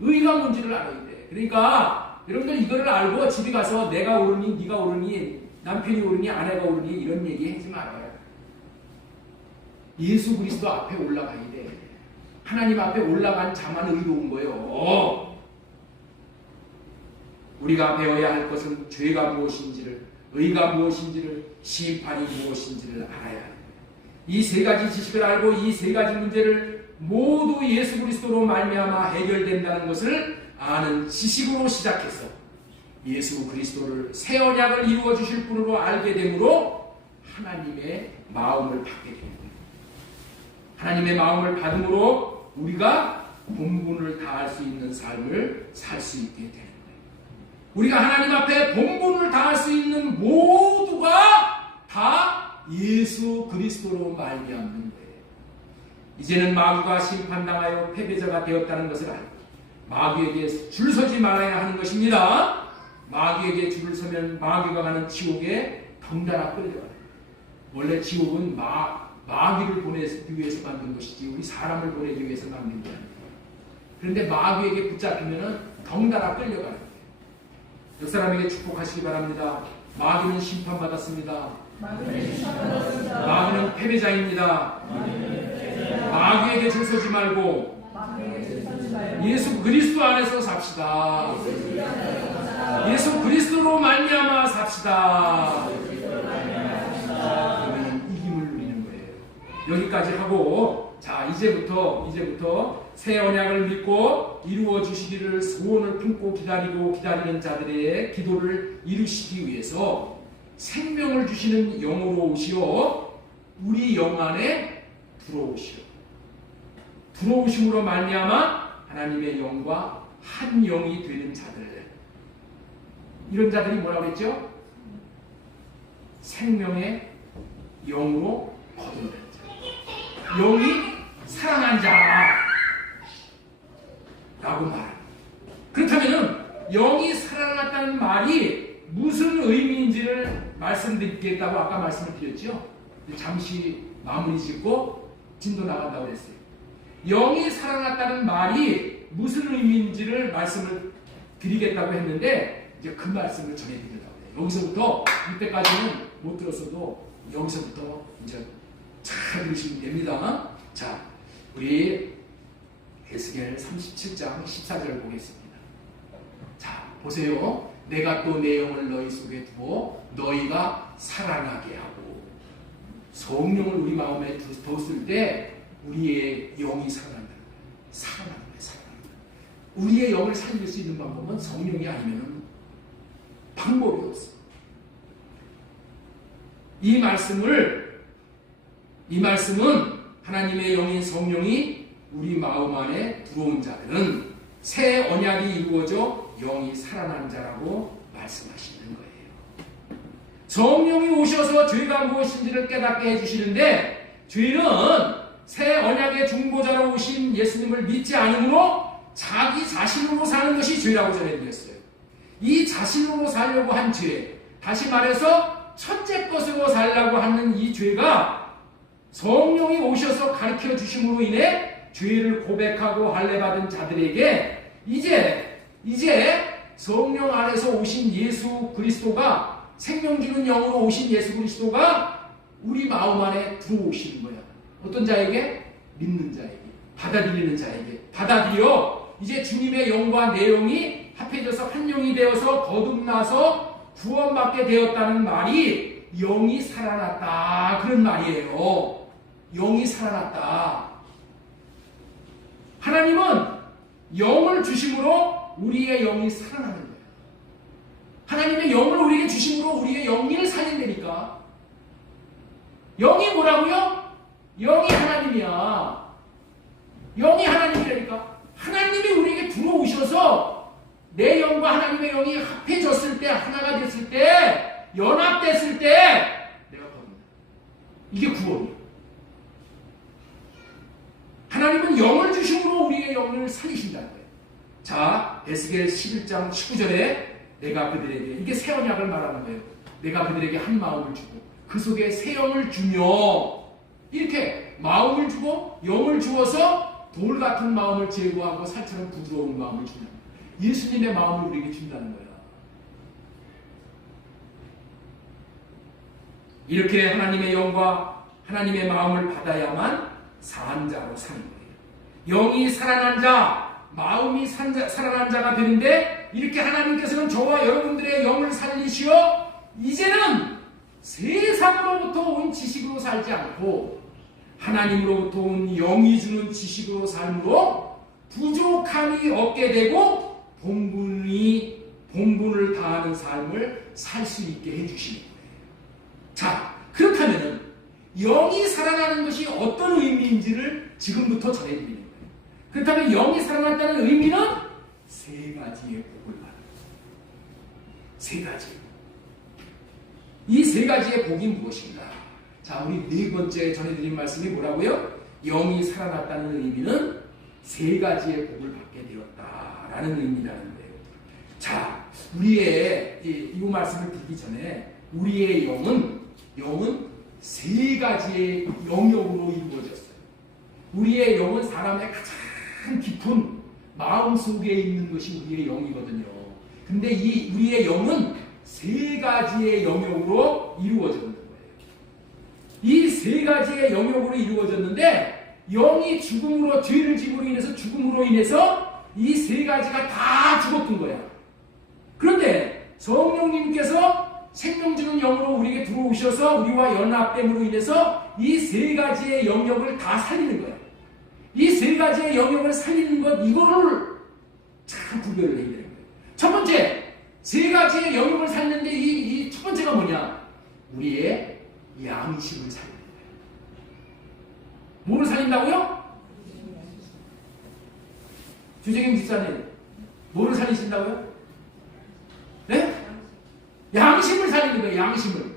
의가 뭔지를 알아야 돼. 그러니까 여러분들 이거를 알고 집에 가서 내가 옳으니 네가 옳으니 남편이 옳으니 아내가 옳으니 이런 얘기 하지 말아요. 예수 그리스도 앞에 올라가야 돼. 하나님 앞에 올라간 자만 의로운 거예요. 우리가 배워야 할 것은 죄가 무엇인지를, 의가 무엇인지를, 심판이 무엇인지를 알아야 합니다. 이 세 가지 지식을 알고 이 세 가지 문제를 모두 예수 그리스도로 말미암아 해결된다는 것을 아는 지식으로 시작해서 예수 그리스도를 새 언약을 이루어 주실 분으로 알게 되므로 하나님의 마음을 받게 됩니다. 하나님의 마음을 받음으로 우리가 본분을 다할 수 있는 삶을 살 수 있게 됩니다. 우리가 하나님 앞에 본분을 다할 수 있는 모두가 다 예수 그리스도로 말미암는 거예요. 이제는 마귀가 심판당하여 패배자가 되었다는 것을 알고 마귀에게 줄 서지 말아야 하는 것입니다. 마귀에게 줄을 서면 마귀가 가는 지옥에 덩달아 끌려가요. 원래 지옥은 마귀를 보내기 위해서 만든 것이지 우리 사람을 보내기 위해서 만든 게 아니에요. 그런데 마귀에게 붙잡히면 덩달아 끌려가는 거예요. 옆 사람에게 축복하시기 바랍니다. 마귀는 심판받았습니다. 마귀는 패배자입니다. 마귀에게 줄 서지 말고 예수 그리스도 안에서 삽시다. 예수 그리스도로 말미암아 삽시다. 그러면 이김을 누리는 거예요. 여기까지 하고 자 이제부터 새 언약을 믿고 이루어 주시기를 소원을 품고 기다리는 자들의 기도를 이루시기 위해서 생명을 주시는 영으로 오시어 우리 영 안에 들어오심으로 말미암아 하나님의 영과 한 영이 되는 자들, 이런 자들이 뭐라고 그랬죠? 생명의 영으로 거듭난 자, 영이 살아난 자라고 말합니다. 그렇다면 영이 살아났다는 말이 무슨 의미인지를 말씀드리겠다고 아까 말씀을 드렸죠. 잠시 마무리 짓고 진도 나간다고 했어요. 영이 살아났다는 말이 무슨 의미인지를 말씀을 드리겠다고 했는데 이제 그 말씀을 전해드리려고 해요. 여기서부터 이때까지는 못 들었어도 여기서부터 이제 잘 들으시면 됩니다. 자, 우리 에스겔 37장 14절을 보겠습니다. 자, 보세요. 내가 또 내 영을 너희 속에 두어 너희가 살아나게 하고, 성령을 우리 마음에 뒀을 때 우리의 영이 살아난다는 거예요. 살아나는 거예요. 우리의 영을 살릴 수 있는 방법은 성령이 아니면 방법이 없어요. 이 말씀은 하나님의 영인 성령이 우리 마음 안에 들어온 자들은 새 언약이 이루어져 영이 살아난 자라고 말씀하시는 거예요. 성령이 오셔서 죄가 무엇인지를 깨닫게 해주시는데, 죄는 새 언약의 중보자로 오신 예수님을 믿지 않으므로 자기 자신으로 사는 것이 죄라고 전해드렸어요. 이 자신으로 살려고 한 죄, 다시 말해서 첫째 것으로 살려고 하는 이 죄가 성령이 오셔서 가르쳐 주심으로 인해 죄를 고백하고 할례받은 자들에게 이제 성령 안에서 오신 예수 그리스도가, 생명 주는 영으로 오신 예수 그리스도가 우리 마음 안에 들어오시는 거야. 어떤 자에게? 믿는 자에게, 받아들이는 자에게. 받아들여 이제 주님의 영과 내 영이 합해져서 한 영이 되어서 거듭나서 구원받게 되었다는 말이 영이 살아났다, 그런 말이에요. 영이 살아났다. 하나님은 영을 주심으로 우리의 영이 살아나는 거예요. 하나님의 영을 우리에게 주심으로 우리의 영을 살린다니까. 영이 뭐라고요? 영이 하나님이야. 영이 하나님이라니까. 하나님이 우리에게 들어오셔서 내 영과 하나님의 영이 합해졌을 때, 하나가 됐을 때, 연합됐을 때 내가 거듭나. 이게 구원이에요. 하나님은 영을 주심으로 우리의 영을 살리신다는 거예요. 자, 에스겔 11장 19절에 내가 그들에게, 이게 새 언약을 말하는 거예요. 내가 그들에게 한 마음을 주고 그 속에 새 영을 주며, 이렇게 마음을 주고 영을 주어서 돌 같은 마음을 제거하고 살처럼 부드러운 마음을 준다. 예수님의 마음을 우리에게 준다는 거야. 이렇게 하나님의 영과 하나님의 마음을 받아야만 산 자로 사는 거예요. 영이 살아난 자, 마음이 살아난 자가 되는데, 이렇게 하나님께서는 저와 여러분들의 영을 살리시어 이제는 세상으로부터 온 지식으로 살지 않고 하나님으로부터 온 영이 주는 지식으로 삶으로 부족함이 없게 되고 본분을 다하는 삶을 살 수 있게 해주시는 거예요. 자, 그렇다면 영이 살아나는 것이 어떤 의미인지를 지금부터 전해드리는 거예요. 그렇다면 영이 살아났다는 의미는 세 가지의 복을 말합니다. 세 가지. 이 세 가지의 복이 무엇인가? 자, 우리 네 번째 전해드린 말씀이 뭐라고요? 영이 살아났다는 의미는 세 가지의 복을 받게 되었다라는 의미라는 거예요. 자, 우리의 이 말씀을 드리기 전에 우리의 영은 세 가지의 영역으로 이루어졌어요. 우리의 영은 사람의 가장 깊은 마음 속에 있는 것이 우리의 영이거든요. 근데 이 우리의 영은 세 가지의 영역으로 이루어졌는 거예요. 이 세 가지의 영역으로 이루어졌는데, 영이 죽음으로, 죄를 짐으로 인해서 죽음으로 인해서 이 세 가지가 다 죽었던 거야. 그런데 성령님께서 생명 주는 영으로 우리에게 들어오셔서 우리와 연합됨으로 인해서 이 세 가지의 영역을 다 살리는 거야. 이 세 가지의 영역을 살리는 것, 이거를 참 구별을 해야 되는 거예요. 첫 번째, 세 가지의 영역을 살리는데 이 첫 번째가 뭐냐? 우리의 양심을 살리는 거예요. 뭐를 살린다고요? 주재경 집사님, 뭐를 살리신다고요? 네? 양심을 살리는 거예요. 양심을.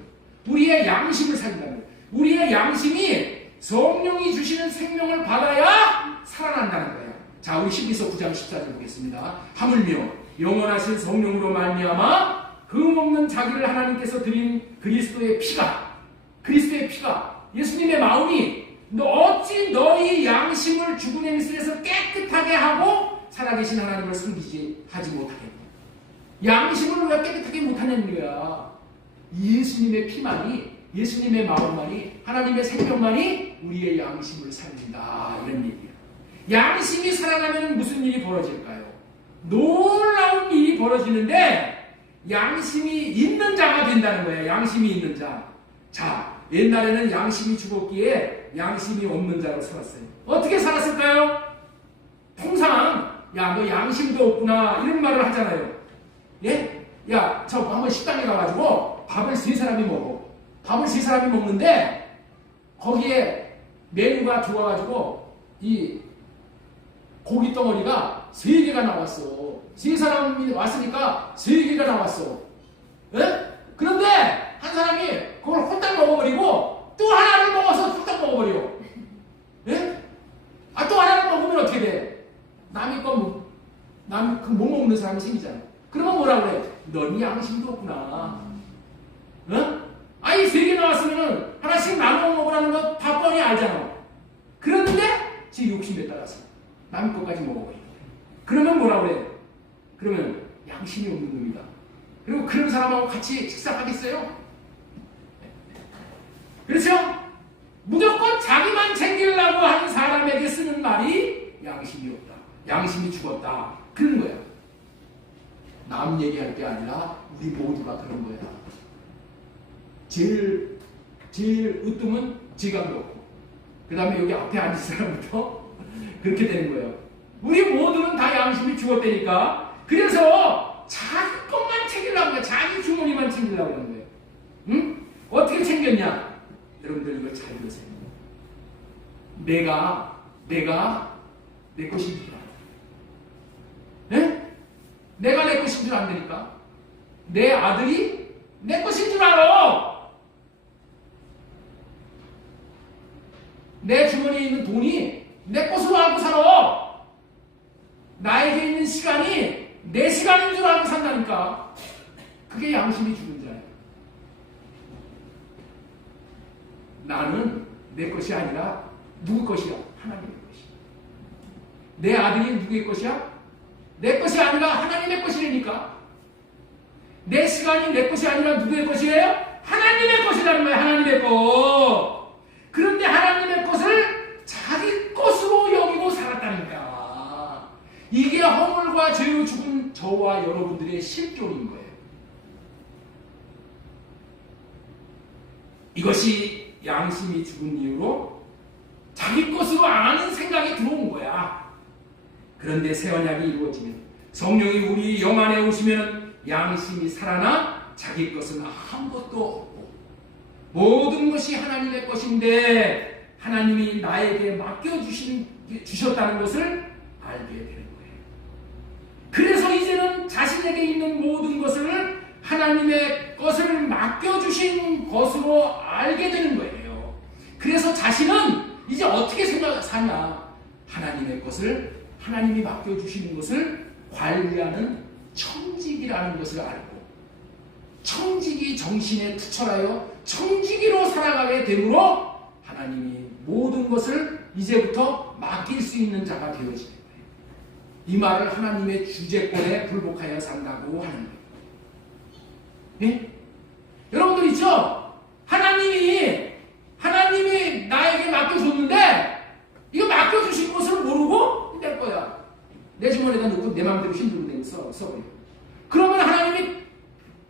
우리의 양심을 살린다는 거예요. 우리의 양심이 성령이 주시는 생명을 받아야 살아난다는 거예요. 자, 우리 히브리서 9장 14절 보겠습니다. 하물며 영원하신 성령으로 말미암아 흠없는 자기를 하나님께서 드린 그리스도의 피가 예수님의 마음이 어찌 너희 양심을 죽음의 미술에서 깨끗하게 하고 살아계신 하나님을 섬기지 하지 못하겠냐. 양심을 왜 깨끗하게 못하냐는 거야. 예수님의 피만이, 예수님의 마음만이, 하나님의 생명만이 우리의 양심을 살린다, 이런 얘기야. 양심이 살아나면 무슨 일이 벌어질까요? 놀라운 일이 벌어지는데, 양심이 있는 자가 된다는 거예요. 양심이 있는 자. 자, 옛날에는 양심이 죽었기에 양심이 없는 자로 살았어요. 어떻게 살았을까요? 통상 야, 너 양심도 없구나, 이런 말을 하잖아요. 예? 야, 저 한번 식당에 가가지고 밥을 세 사람이 먹어. 밥을 세 사람이 먹는데 거기에 메뉴가 좋아가지고 이 고기 덩어리가 3개가 나왔어. 세 사람이 왔으니까 3개가 나왔어. 예? 그런데 한 사람이 그걸 홀딱 먹어버리고 또 하나를 먹어서 홀딱 먹어버려. 예? 아, 또 하나를 먹으면 어떻게 돼? 남이 거 못 먹는 사람이 생기잖아. 그러면 뭐라 그래? 넌 양심도 없구나. 어? 아니, 3개 나왔으면은 하나씩 나눠 먹으라는 거 다 뻔히 알잖아. 그런데 지 욕심에 따라서 남의 것까지 먹어버리고. 그러면 뭐라 그래? 그러면 양심이 없는 놈이다. 그리고 그런 사람하고 같이 식사하겠어요? 그렇죠? 무조건 자기만 챙기려고 하는 사람에게 쓰는 말이 양심이 없다. 양심이 죽었다. 그런 거야. 남 얘기할 게 아니라 우리 모두가 그런 거야. 제일 으뜸은 지갑이 없고, 그 다음에 여기 앞에 앉은 사람부터 그렇게 되는 거예요. 우리 모두는 다 양심이 죽었다니까. 그래서 자기 것만 챙기려고 해. 자기 주머니만 챙기려고 하는 거예요. 응? 어떻게 챙겼냐? 여러분들 이걸 잘 들으세요. 내가 내 것인 줄 알아. 네? 내가 내 것인 줄 안 되니까. 내 아들이 내 것인 줄 알아. 내 주머니에 있는 돈이 내 것으로 나에게 있는 시간이 내 시간인 줄 알고 산다니까. 그게 양심이 죽은 자예요. 나는 내 것이 아니라 누구 것이야? 하나님의 것이야. 내 아들이 누구의 것이야? 내 것이 아니라 하나님의 것이라니까. 내 시간이 내 것이 아니라 누구의 것이에요? 하나님의 것이라는 거예요. 하나님의 것. 그런데 하나님의 것을 자기 것으로 여기고 살았다니까. 이게 허물과 죄로 죽은 저와 여러분들의 실존인 거예요. 이것이 양심이 죽은 이유로 자기 것으로 아는 생각이 들어온 거야. 그런데 새 언약이 이루어지면, 성령이 우리 영 안에 오시면 양심이 살아나 자기 것은 아무것도 없고 모든 것이 하나님의 것인데 하나님이 나에게 맡겨주셨다는 것을 알게 되는 거예요. 그래서 이제는 자신에게 있는 모든 것을 하나님의 것을 맡겨주신 것으로 알게 되는 거예요. 그래서 자신은 이제 어떻게 사냐? 하나님의 것을, 하나님이 맡겨주시는 것을 관리하는 청지기라는 것을 알고 청지기 정신에 투철하여 청지기로 살아가게 되므로 하나님이 모든 것을 이제부터 맡길 수 있는 자가 되어지는 거예요. 이 말을 하나님의 주재권에 불복하여 산다고 하는 거예요. 예? 여러분들 있죠? 하나님이 나에게 맡겨줬는데 이거 맡겨주신 것을 모르고 낼 거야. 내 주머니에다 놓고 내 마음대로 힘들고 써버려. 그러면 하나님이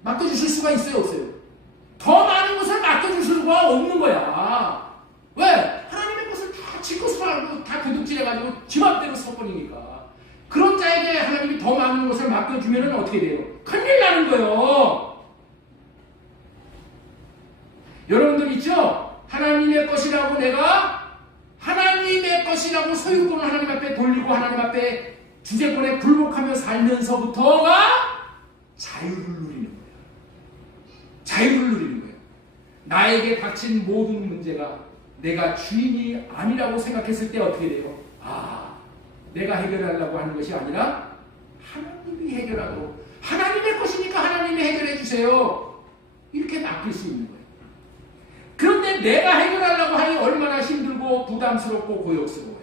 맡겨주실 수가 있어요, 없어요? 더 많은 것을 맡겨줄 수가 없는 거야. 왜? 하나님의 것을 다 지 것으로 알고 다 도둑질해가지고 지 맘대로 써버리니까. 그런 자에게 하나님이 더 많은 것을 맡겨주면 어떻게 돼요? 큰일 나는 거예요. 여러분들 있죠? 하나님의 것이라고 내가 하나님의 것이라고 소유권을 하나님 앞에 돌리고 하나님 앞에 주재권에 불복하며 살면서부터가 자유를 누리는 거예요. 자유를 누리는 거예요. 나에게 닥친 모든 문제가 내가 주인이 아니라고 생각했을 때 어떻게 돼요? 내가 해결하려고 하는 것이 아니라 하나님이 해결하도록, 하나님의 것이니까 하나님이 해결해 주세요. 이렇게 맡길 수 있는 거예요. 그런데 내가 해결하려고 하니 얼마나 힘들고 부담스럽고 고역스러워요.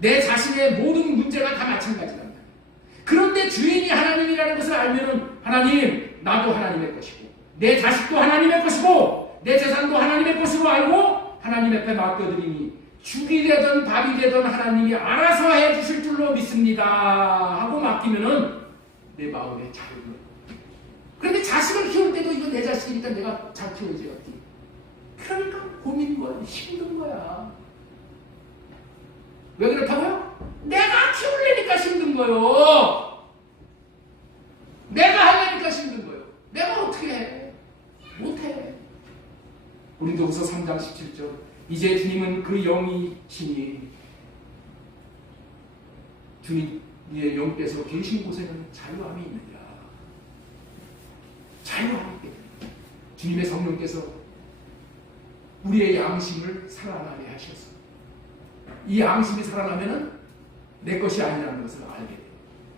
내 자신의 모든 문제가 다 마찬가지란 말이에요. 그런데 주인이 하나님이라는 것을 알면은 하나님, 나도 하나님의 것이고 내 자식도 하나님의 것이고 내 재산도 하나님의 것으로 알고 하나님 앞에 맡겨드리니 죽이 되든 밥이 되든 하나님이 알아서 해주실 줄로 믿습니다 하고 맡기면은 내 마음에 자유를. 그런데 자식을 키울 때도 이거 내 자식이니까 내가 잘 키워야지 어떻게. 그러니까 고민인 거야. 힘든 거야. 왜 그렇다고요? 내가 키우려니까 힘든 거요. 내가 하려니까 힘든 거요. 내가 어떻게 해? 못해. 고린도후서 3장 17절. 이제 주님은 그 영이시니 주님의 영께서 계신 곳에는 자유함이 있느니라. 자유함이 있게 됩니다. 주님의 성령께서 우리의 양심을 살아나게 하셔서 이 양심이 살아나면은 내 것이 아니라는 것을 알게 돼요.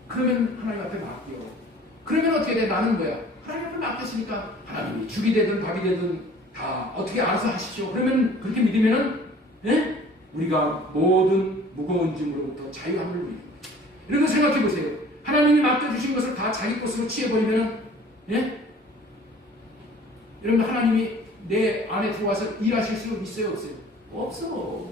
그러면 하나님 앞에 맡겨. 그러면 어떻게 돼? 나는 뭐야? 하나님 앞에 맡겼으니까 하나님이 죽이 되든 밥이 되든 다 어떻게 알아서 하십시오. 그러면 그렇게 믿으면은 우리가 모든 무거운 짐으로부터 자유함을 누리는 거예요. 이런 거 생각해 보세요. 하나님이 맡겨주신 것을 다 자기 것으로 취해버리면은 여러분 하나님이 내 안에 들어와서 일하실 수 있어요, 없어요? 없어.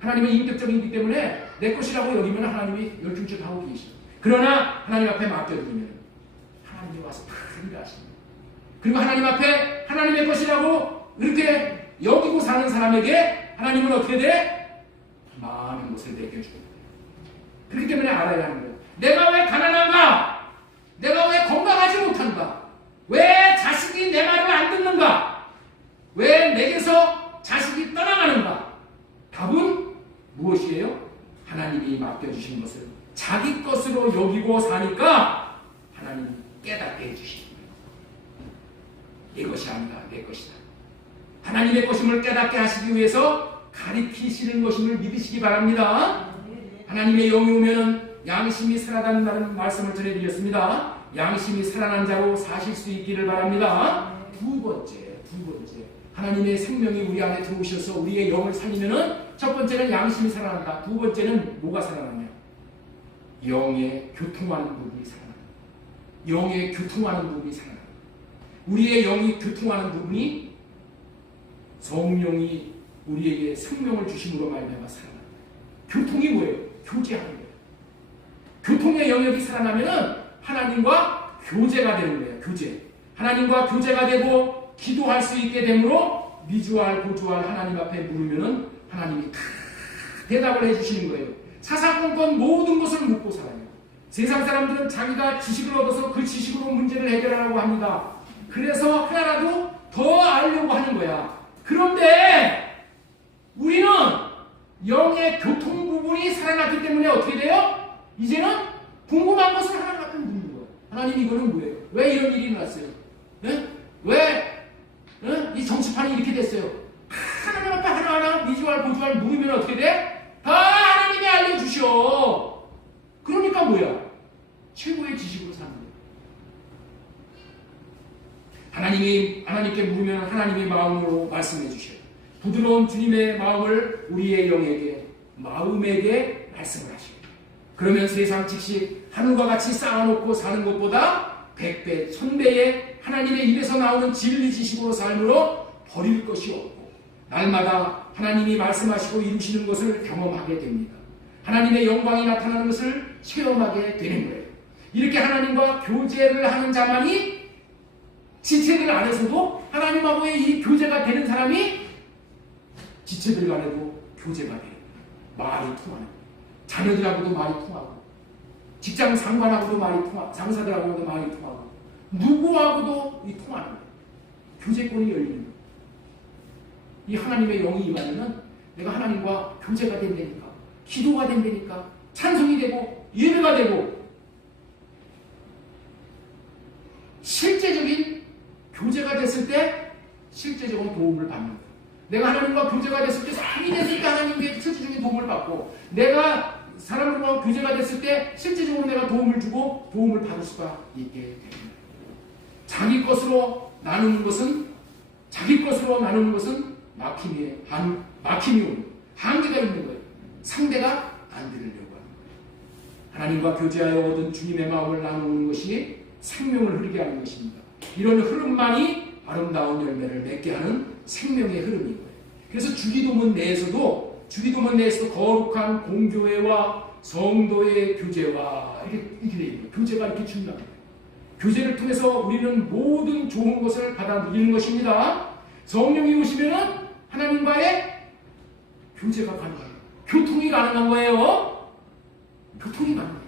하나님은 인격적이기 때문에 내 것이라고 여기면 하나님이 열중적 하고 계시죠. 그러나 하나님 앞에 맡겨드리면 하나님이 와서 다 일하십니다. 그리고 하나님 앞에 하나님의 것이라고 이렇게 여기고 사는 사람에게 하나님은 어떻게 돼? 많은 것을 내겨주는 거예요. 그렇기 때문에 알아야 하는 거예요. 내가 왜 가난한가? 내가 왜 건강하지 못한가? 왜 자식이 내 말을 안 듣는가? 왜 내게서 자식이 떠나가는가? 답은 무엇이에요? 하나님이 맡겨주신 것을 자기 것으로 여기고 사니까 하나님이 깨닫게 해주시는 거예요. 내 것이 아니라 내 것이다. 하나님의 것임을 깨닫게 하시기 위해서 가리키시는 것임을 믿으시기 바랍니다. 하나님의 영이 오면은 양심이 살아난다는 말씀을 전해드렸습니다. 양심이 살아난 자로 사실 수 있기를 바랍니다. 두 번째. 하나님의 생명이 우리 안에 들어오셔서 우리의 영을 살리면은 첫 번째는 양심이 살아난다. 두 번째는 뭐가 살아나냐? 영의 교통하는 부분이 살아난다. 영의 교통하는 부분이 살아난다. 우리의 영이 교통하는 부분이 성령이 우리에게 생명을 주심으로 말미암아 살아난다. 교통이 뭐예요? 교제하는 거예요. 교통의 영역이 살아나면은 하나님과 교제가 되는 거예요. 교제. 하나님과 교제가 되고 기도할 수 있게 되므로 미주알 고주알 하나님 앞에 물으면은 하나님이 다 대답을 해주시는 거예요. 사사건건 모든 것을 묻고 살아요. 세상 사람들은 자기가 지식을 얻어서 그 지식으로 문제를 해결하려고 합니다. 그래서 하나라도 더 알려고 하는 거야. 그런데 우리는 영의 교통 부분이 살아났기 때문에 어떻게 돼요? 이제는 궁금한 것을 하나 갖다 묻는 거예요. 하나님 이거는 뭐예요? 왜 이런 일이 났어요? 네? 왜 이 정치판이 이렇게 됐어요? 하나님 앞에 하나하나 미주알 고주알 물으면 어떻게 돼? 다 하나님이 알려주셔. 그러니까 뭐야? 최고의 지식으로 사는 거예요. 하나님께 물으면 하나님의 마음으로 말씀해 주셔요. 부드러운 주님의 마음을 우리의 영에게, 마음에게 말씀을 하셔요. 그러면 세상 즉시 하늘과 같이 쌓아놓고 사는 것보다 100배, 1000배의 하나님의 입에서 나오는 진리 지식으로 삶으로 버릴 것이 없고 날마다 하나님이 말씀하시고 이루시는 것을 경험하게 됩니다. 하나님의 영광이 나타나는 것을 체험하게 되는 거예요. 이렇게 하나님과 교제를 하는 자만이 지체들 안에서도 하나님하고의 이 교제가 되는 사람이 지체들 간에도 교제가 돼요. 말이 통하는 거예요. 자녀들하고도 말이 통하고 직장 상관하고도 말이 통하고 상사들하고도 말이 통하고 누구하고도 이 통하는 거예요. 교제권이 열리는 거예요. 이 하나님의 영이 임하면은 내가 하나님과 교제가 된다니까, 기도가 된다니까, 찬송이 되고 예배가 되고 실제적인 교제가 됐을 때 실제적인 도움을 받는 거예요. 내가 하나님과 교제가 됐을 때, 삶이 됐을 때 하나님께 실제적인 도움을 받고 내가 사람들과 교제가 됐을 때 실제적으로 내가 도움을 주고 도움을 받을 수가 있게 됩니다. 자기 것으로 나누는 것은 막힘이 오는 한계가 있는 거예요. 상대가 안 들으려고 하는 거예요. 하나님과 교제하여 얻은 주님의 마음을 나누는 것이 생명을 흐르게 하는 것입니다. 이런 흐름만이 아름다운 열매를 맺게 하는 생명의 흐름인 거예요. 그래서 주기도문 내에서도 거룩한 공교회와 성도의 교제와 이렇게 되어 있는 거예요. 교제가 이렇게 중요합니다. 교제를 통해서 우리는 모든 좋은 것을 받아들이는 것입니다. 성령이 오시면은 하나님과의 교제가 가능해요. 교통이 가능한 거예요. 교통이 가능해요.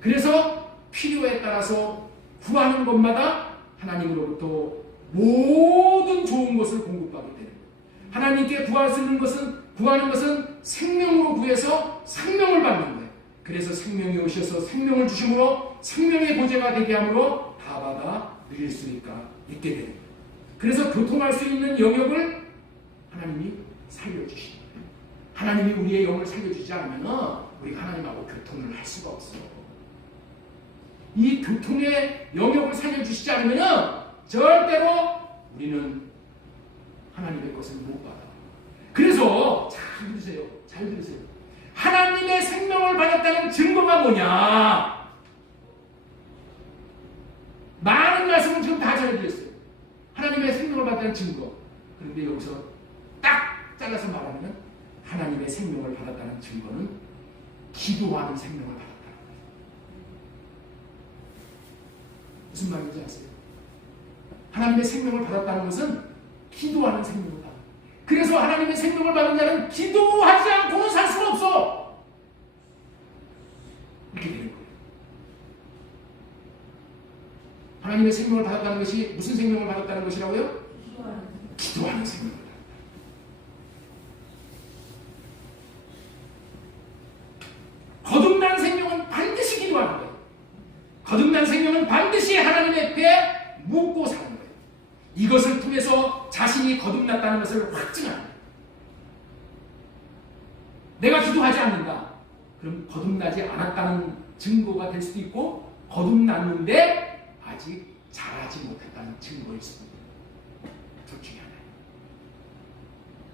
그래서 필요에 따라서 구하는 것마다 하나님으로부터 모든 좋은 것을 공급받게 되는 거예요. 하나님께 구하는 것은 생명으로 구해서 생명을 받는 거예요. 그래서 생명이 오셔서 생명을 주심으로 생명의 보좌가 되게 함으로 다 받아 누릴 수 있게 되는 거예요. 그래서 교통할 수 있는 영역을 하나님이 살려주시는 거예요. 하나님이 우리의 영을 살려주지 않으면 우리가 하나님하고 교통을 할 수가 없어요. 이 교통의 영역을 살려주시지 않으면 절대로 우리는 하나님의 것을 못 받아요. 그래서 잘 들으세요. 하나님의 생명을 받았다는 증거가 뭐냐? 많은 말씀을 지금 다 전해드렸어요. 하나님의 생명을 받았다는 증거. 그런데 여기서 딱 잘라서 말하면 하나님의 생명을 받았다는 증거는 기도하는 생명을 받았다는 거예요. 무슨 말인지 아세요? 하나님의 생명을 받았다는 것은 기도하는 생명을 받았다. 그래서 하나님의 생명을 받은 자는 기도하지 않고는 살 수가 없어. 이렇게 되는 거예요. 하나님의 생명을 받았다는 것이 무슨 생명을 받았다는 것이라고요? 기도하는 생명을 받았다. 거듭난 생명은 반드시 기도하는 거예요. 거듭난 생명은 반드시 하나님 앞에 묻고 사는 거예요. 이것을 통해서 자신이 거듭났다는 것을 확증하는 거예요. 내가 기도하지 않는다. 그럼 거듭나지 않았다는 증거가 될 수도 있고 거듭났는데 아직 잘하지 못했다는 증거일 수도 있습니다. 둘 중에 하나예요.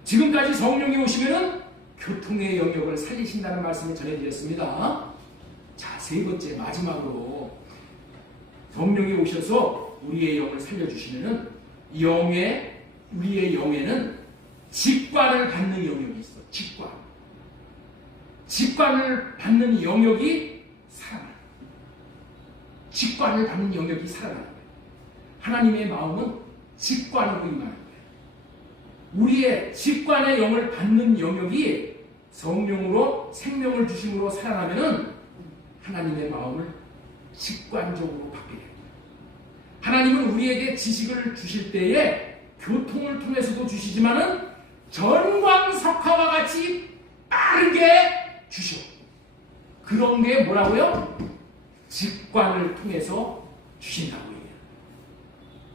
지금까지 성령이 오시면은 교통의 영역을 살리신다는 말씀을 전해드렸습니다. 자, 세 번째 마지막으로 성령이 오셔서 우리의 영을 살려주시면은 우리의 영에는 직관을 받는 영역이 있어. 직관을 받는 영역이 살아나는 거예요. 직관을 받는 영역이 살아나는 거예요. 하나님의 마음은 직관으로 임하는 거예요. 우리의 직관의 영을 받는 영역이 성령으로 생명을 주심으로 살아나면은 하나님의 마음을 직관적으로 받게 됩니다. 하나님은 우리에게 지식을 주실 때에 교통을 통해서도 주시지만은 전광석화와 같이 빠르게 주셔. 그런 게 뭐라고요? 직관을 통해서 주신다고 해요.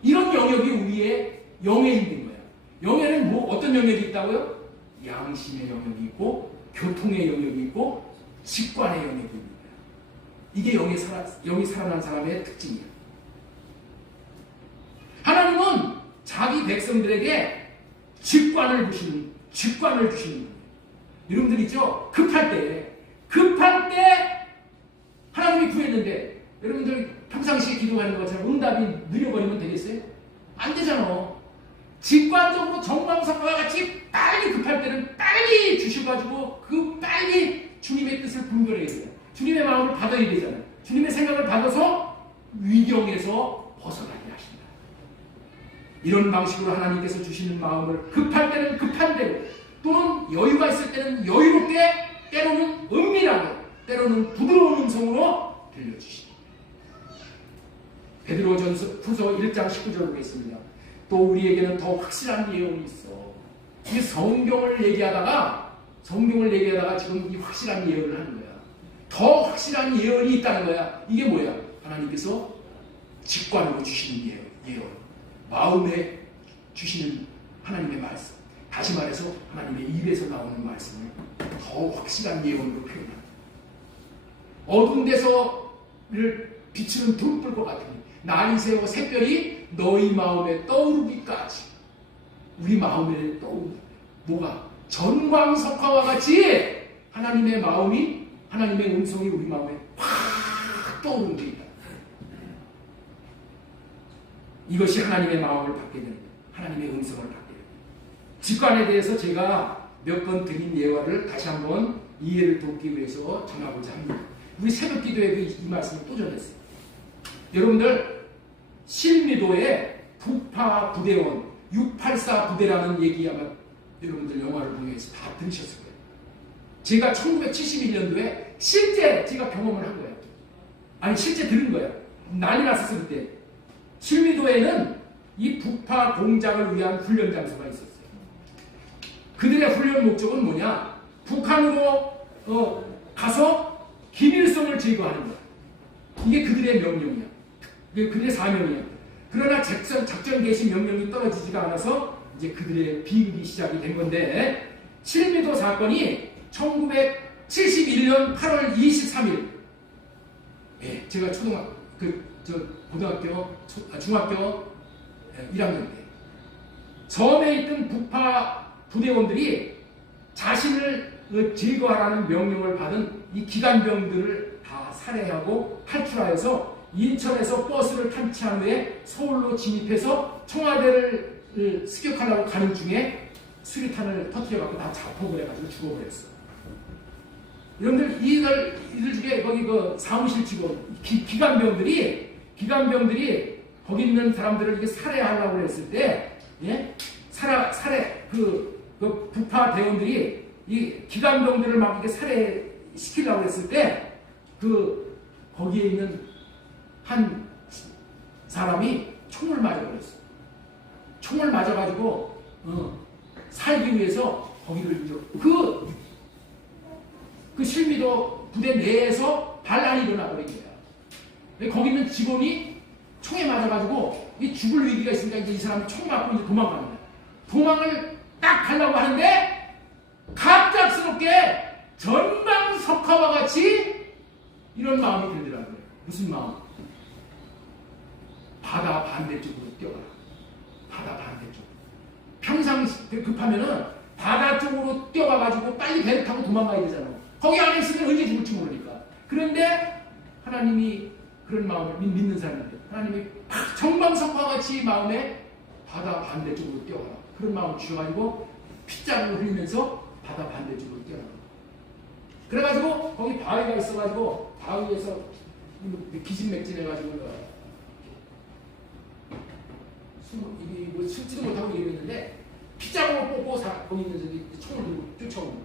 이런 영역이 우리의 영에 있는 거예요. 영에는 어떤 영역이 있다고요? 양심의 영역이 있고 교통의 영역이 있고 직관의 영역이 있는 거예요. 이게 영이 살아난 사람의 특징이에요. 하나님은 자기 백성들에게 직관을 주시는 거예요. 여러분들 있죠? 급할 때 하나님이 구했는데 여러분들 평상시에 기도하는 것처럼 응답이 느려버리면 되겠어요? 안 되잖아. 직관적으로 정광석과 같이 빨리 급할 때는 빨리 주셔가지고 빨리 주님의 뜻을 분별해야 돼요. 주님의 마음을 받아야 되잖아요. 주님의 생각을 받아서 위경에서 벗어나게 하신다. 이런 방식으로 하나님께서 주시는 마음을 급할 때는 급한 대로 또는 여유가 있을 때는 여유롭게 때로는 은밀하게 때로는 부드러운 음성으로 들려주십니다. 베드로전서 1장 19절을 보겠습니다. 또 우리에게는 더 확실한 예언이 있어. 이 성경을 얘기하다가 지금 이 확실한 예언을 하는 거야. 더 확실한 예언이 있다는 거야. 이게 뭐야? 하나님께서 직관으로 주시는 예언. 마음에 주시는 하나님의 말씀. 다시 말해서 하나님의 입에서 나오는 말씀을 더 확실한 예언으로 표현합니다. 어두운 데서를 비추는 등불과 같으니 날이 새워 샛별이 너희 마음에 떠오르기까지. 우리 마음에 떠오르는 뭐가? 전광석화와 같이 하나님의 음성이 우리 마음에 확 떠오르는 게 있다. 이것이 하나님의 마음을 받게 됩니다. 하나님의 음성을 받게 됩니다. 직관에 대해서 제가 몇 번 드린 예화를 다시 한번 이해를 돕기 위해서 전하고자 합니다. 우리 새벽 기도에도 이 말씀을 또 전했어요. 여러분들 실미도의 북파 부대원 684 부대라는 얘기 아마 여러분들 영화를 통해서 다 들으셨을 거예요. 제가 1971년도에 실제 제가 경험을 한 거예요. 아니 실제 들은 거예요. 난리 났었을 때 실미도에는 이 북파 공작을 위한 훈련 장소가 있었어요. 그들의 훈련 목적은 뭐냐? 북한으로 가서 김일성을 제거하는 거야. 이게 그들의 명령이야. 그들의 사명이야. 그러나 작전 개시 명령이 떨어지지가 않아서 이제 그들의 비극이 시작이 된 건데 실미도 사건이 1971년 8월 23일 제가 중학교 1학년 때 섬에 있던 북파 부대원들이 자신을 제거하라는 명령을 받은 이 기관병들을 다 살해하고 탈출하여서 인천에서 버스를 탈취한 후에 서울로 진입해서 청와대를 습격하려고 가는 중에 수류탄을 터뜨려갖고 다 자폭을 해가지고 죽어버렸어. 여러분들 이들 중에 거기 그 사무실 직원 기관병들이 거기 있는 사람들을 이렇게 살해하려고 했을 때 살해 그 북파 대원들이 이 기관병들을 막 이렇게 살해시키려고 했을 때 거기에 있는 한 사람이 총을 맞아버렸어. 총을 맞아가지고 살기 위해서 거기를 그 실미도 부대 내에서 반란이 일어나버린 거야. 거기 있는 직원이 총에 맞아가지고 이 죽을 위기가 있으니까 이제 이 사람이 총 맞고 이제 도망가는 거야. 도망을 딱 가려고 하는데 갑작스럽게 전방석화와 같이 이런 마음이 들더라고요. 무슨 마음? 바다 반대쪽으로 뛰어가라. 바다 반대쪽. 평상시 급하면은 바다 쪽으로 뛰어가가지고 빨리 배를 타고 도망가야 되잖아. 거기 안에 있으면 언제 죽을지 모르니까. 그런데 하나님이 그런 마음을 믿는 사람인데 하나님이 정방석화 같이 마음에 바다 반대쪽으로 뛰어가라. 그런 마음을 주셔가지고 핏자국을 흘리면서 바다 반대쪽으로 뛰어가라. 그래가지고 거기 바위가 있어가지고 바위에서 기진맥진해가지고 이게 뭐 숨지도 못하고 이러는데 핏자국을 뽑고 거기 있는 저기 총을 들고 쫓아오는 거야.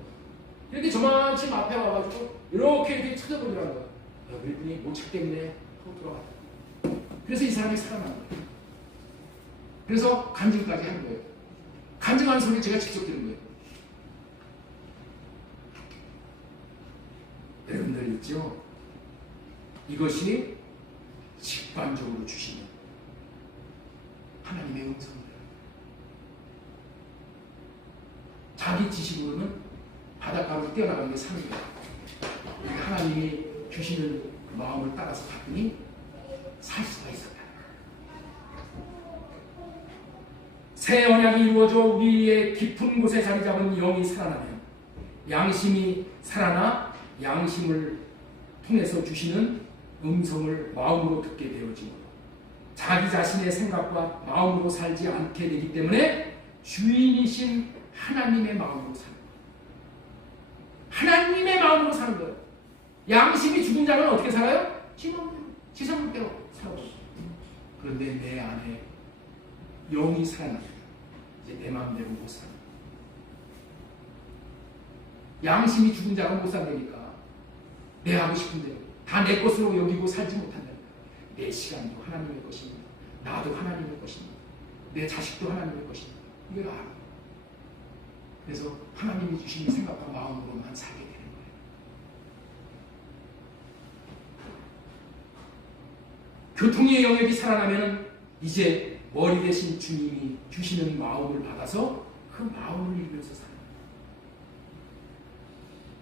이렇게 저만치 앞에 와가지고 이렇게 쳐다보더라는 거야. 그랬더니 모책 때문에 하고 돌아갔다. 그래서 이 사람이 살아난 거예요. 그래서 간증까지 한 거예요. 간증하는 소리를 제가 직접 들은 거예요. 여러분들 있죠? 이것이 직관적으로 주시는 하나님의 음성입니다. 자기 지식으로는 바닷가로 뛰어나가는 게 사는 거예요. 하나님이 주시는 마음을 따라서 갔더니 살 수가 있었다. 새 언약이 이루어져 우리의 깊은 곳에 자리 잡은 영이 살아나면 양심이 살아나 양심을 통해서 주시는 음성을 마음으로 듣게 되어지므로 자기 자신의 생각과 마음으로 살지 않게 되기 때문에 주인이신 하나님의 마음으로 사는 거예요. 하나님의 마음으로 사는 거예요. 양심이 죽은 자는 어떻게 살아요? 지성대로 살아요. 그런데 내 안에 영이 살아납니다. 이제 내 마음대로 못 살아. 양심이 죽은 자가 못 산다니까. 내 하고 싶은 대로 다 내 것으로 여기고 살지 못한다니까. 내 시간도 하나님의 것입니다. 나도 하나님의 것입니다. 내 자식도 하나님의 것입니다. 이걸 알아. 그래서 하나님이 주신 생각과 마음으로만 살게 되는 거예요. 교통의 영역이 살아나면 이제 머리 대신 주님이 주시는 마음을 받아서 그 마음을 읽으면서 살아요.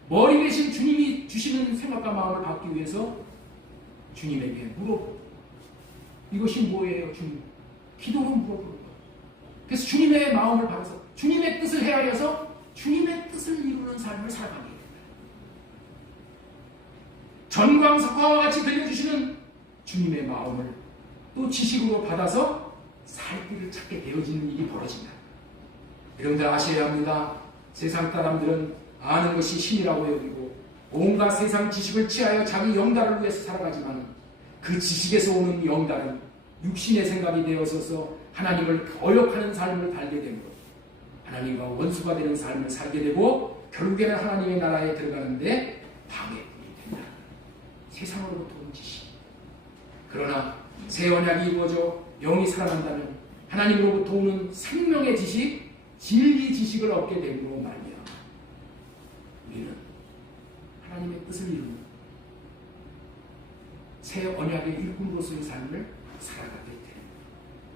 머리 대신 주님이 주시는 생각과 마음을 받기 위해서 주님에게 물어보고 이것이 뭐예요 주님? 기도로 물어보는 거예요. 그래서 주님의 마음을 받아서 주님의 뜻을 헤아려서 주님의 뜻을 이루는 삶을 살아가게 됩니다. 전광석화와 같이 들려주시는 주님의 마음을 또 지식으로 받아서 살 길을 찾게 되어지는 일이 벌어진다. 여러분들 아셔야 합니다. 세상 사람들은 아는 것이 신이라고 여기고 온갖 세상 지식을 취하여 자기 영달을 위해서 살아가지만 그 지식에서 오는 영달은 육신의 생각이 되어서서 하나님을 거역하는 삶을 살게 되므로 하나님과 원수가 되는 삶을 살게 되고 결국에는 하나님의 나라에 들어가는데 방해꾼이 된다. 세상으로부터 온 지식. 그러나 새 언약이 이루어져 영이 살아난다면 하나님으로부터 오는 생명의 지식, 진리 지식을 얻게 됨으로 말미암아 우리는 하나님의 뜻을 이루는 새 언약의 일꾼으로서의 삶을 살아가게 됩니다.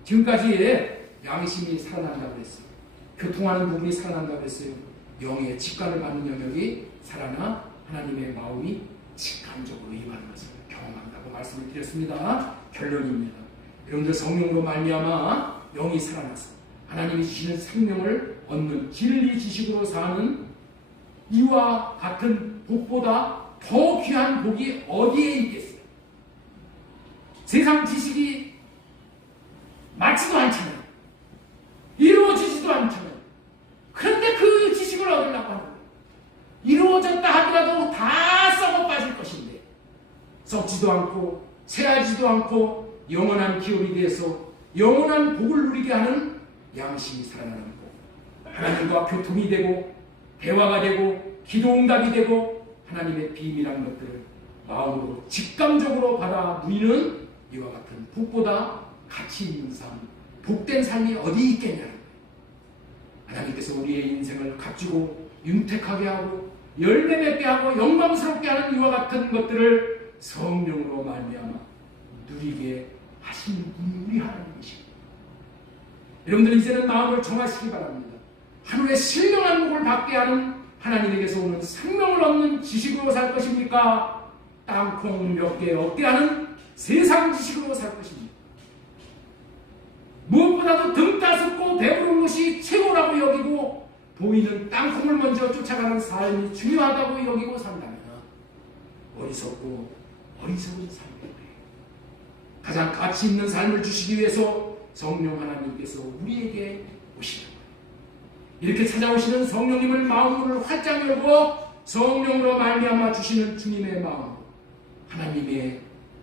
지금까지 양심이 살아난다고 했어요. 교통하는 부분이 살아난다고 했어요. 영의 직관을 받는 영역이 살아나 하나님의 마음이 직관적으로 임하는 것을 경험한다고 말씀을 드렸습니다. 결론입니다. 여러분들 성령으로 말미암아 영이 살아나서 하나님이 주시는 생명을 얻는 진리 지식으로 사는 이와 같은 복보다 더 귀한 복이 어디에 있겠어요? 세상 지식이 맞지도 않잖아요. 이루어지지도 않잖아요. 그런데 그 지식을 얻으려고 하는 거예요. 이루어졌다 하더라도 다 썩어 빠질 것인데 썩지도 않고 새하지도 않고 영원한 기업이 되어서 영원한 복을 누리게 하는 양심이 살아나는 복. 하나님과 교통이 되고 대화가 되고 기도 응답이 되고 하나님의 비밀한 것들을 마음으로 직감적으로 받아 누리는 이와 같은 복보다 가치 있는 삶, 복된 삶이 어디 있겠냐는 거예요. 하나님께서 우리의 인생을 값지고 윤택하게 하고 열매 맺게 하고 영광스럽게 하는 이와 같은 것들을 성령으로 말미암아 누리게 하시는 분이 우리 하나님이십니다. 여러분들 이제는 마음을 정하시기 바랍니다. 하루에 신령한 복을 받게 하는 하나님에게서 오는 생명을 얻는 지식으로 살 것입니까? 땅콩 몇 개 얻게 하는 세상 지식으로 살 것입니까? 무엇보다도 등 따숩고 배부른 것이 최고라고 여기고 보이는 땅콩을 먼저 쫓아가는 삶이 중요하다고 여기고 산다면 어리석고 어리석은 삶이에요. 가장 가치 있는 삶을 주시기 위해서 성령 하나님께서 우리에게 오시는 거예요. 이렇게 찾아오시는 성령님을 마음문을 활짝 열고 성령으로 말미암아 주시는 주님의 마음,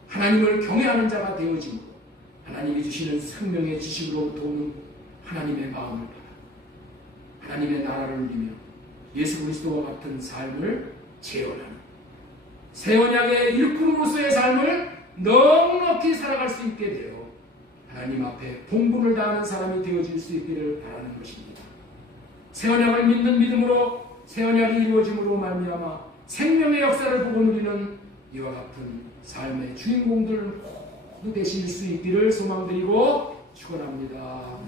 하나님을 경외하는 자가 되어짐으로 하나님이 주시는 생명의 지식으로부터 오는 하나님의 마음을 받아 하나님의 나라를 누리며 예수 그리스도와 같은 삶을 재현하는 새 언약의 일꾼으로서의 삶을 넉넉히 살아갈 수 있게 되어 하나님 앞에 본분을 다하는 사람이 되어질 수 있기를 바라는 것입니다. 새 언약을 믿는 믿음으로 새 언약이 이루어짐으로 말미암아 생명의 역사를 보고 누리는 이와 같은 삶의 주인공들 모두 되실 수 있기를 소망드리고 축원합니다.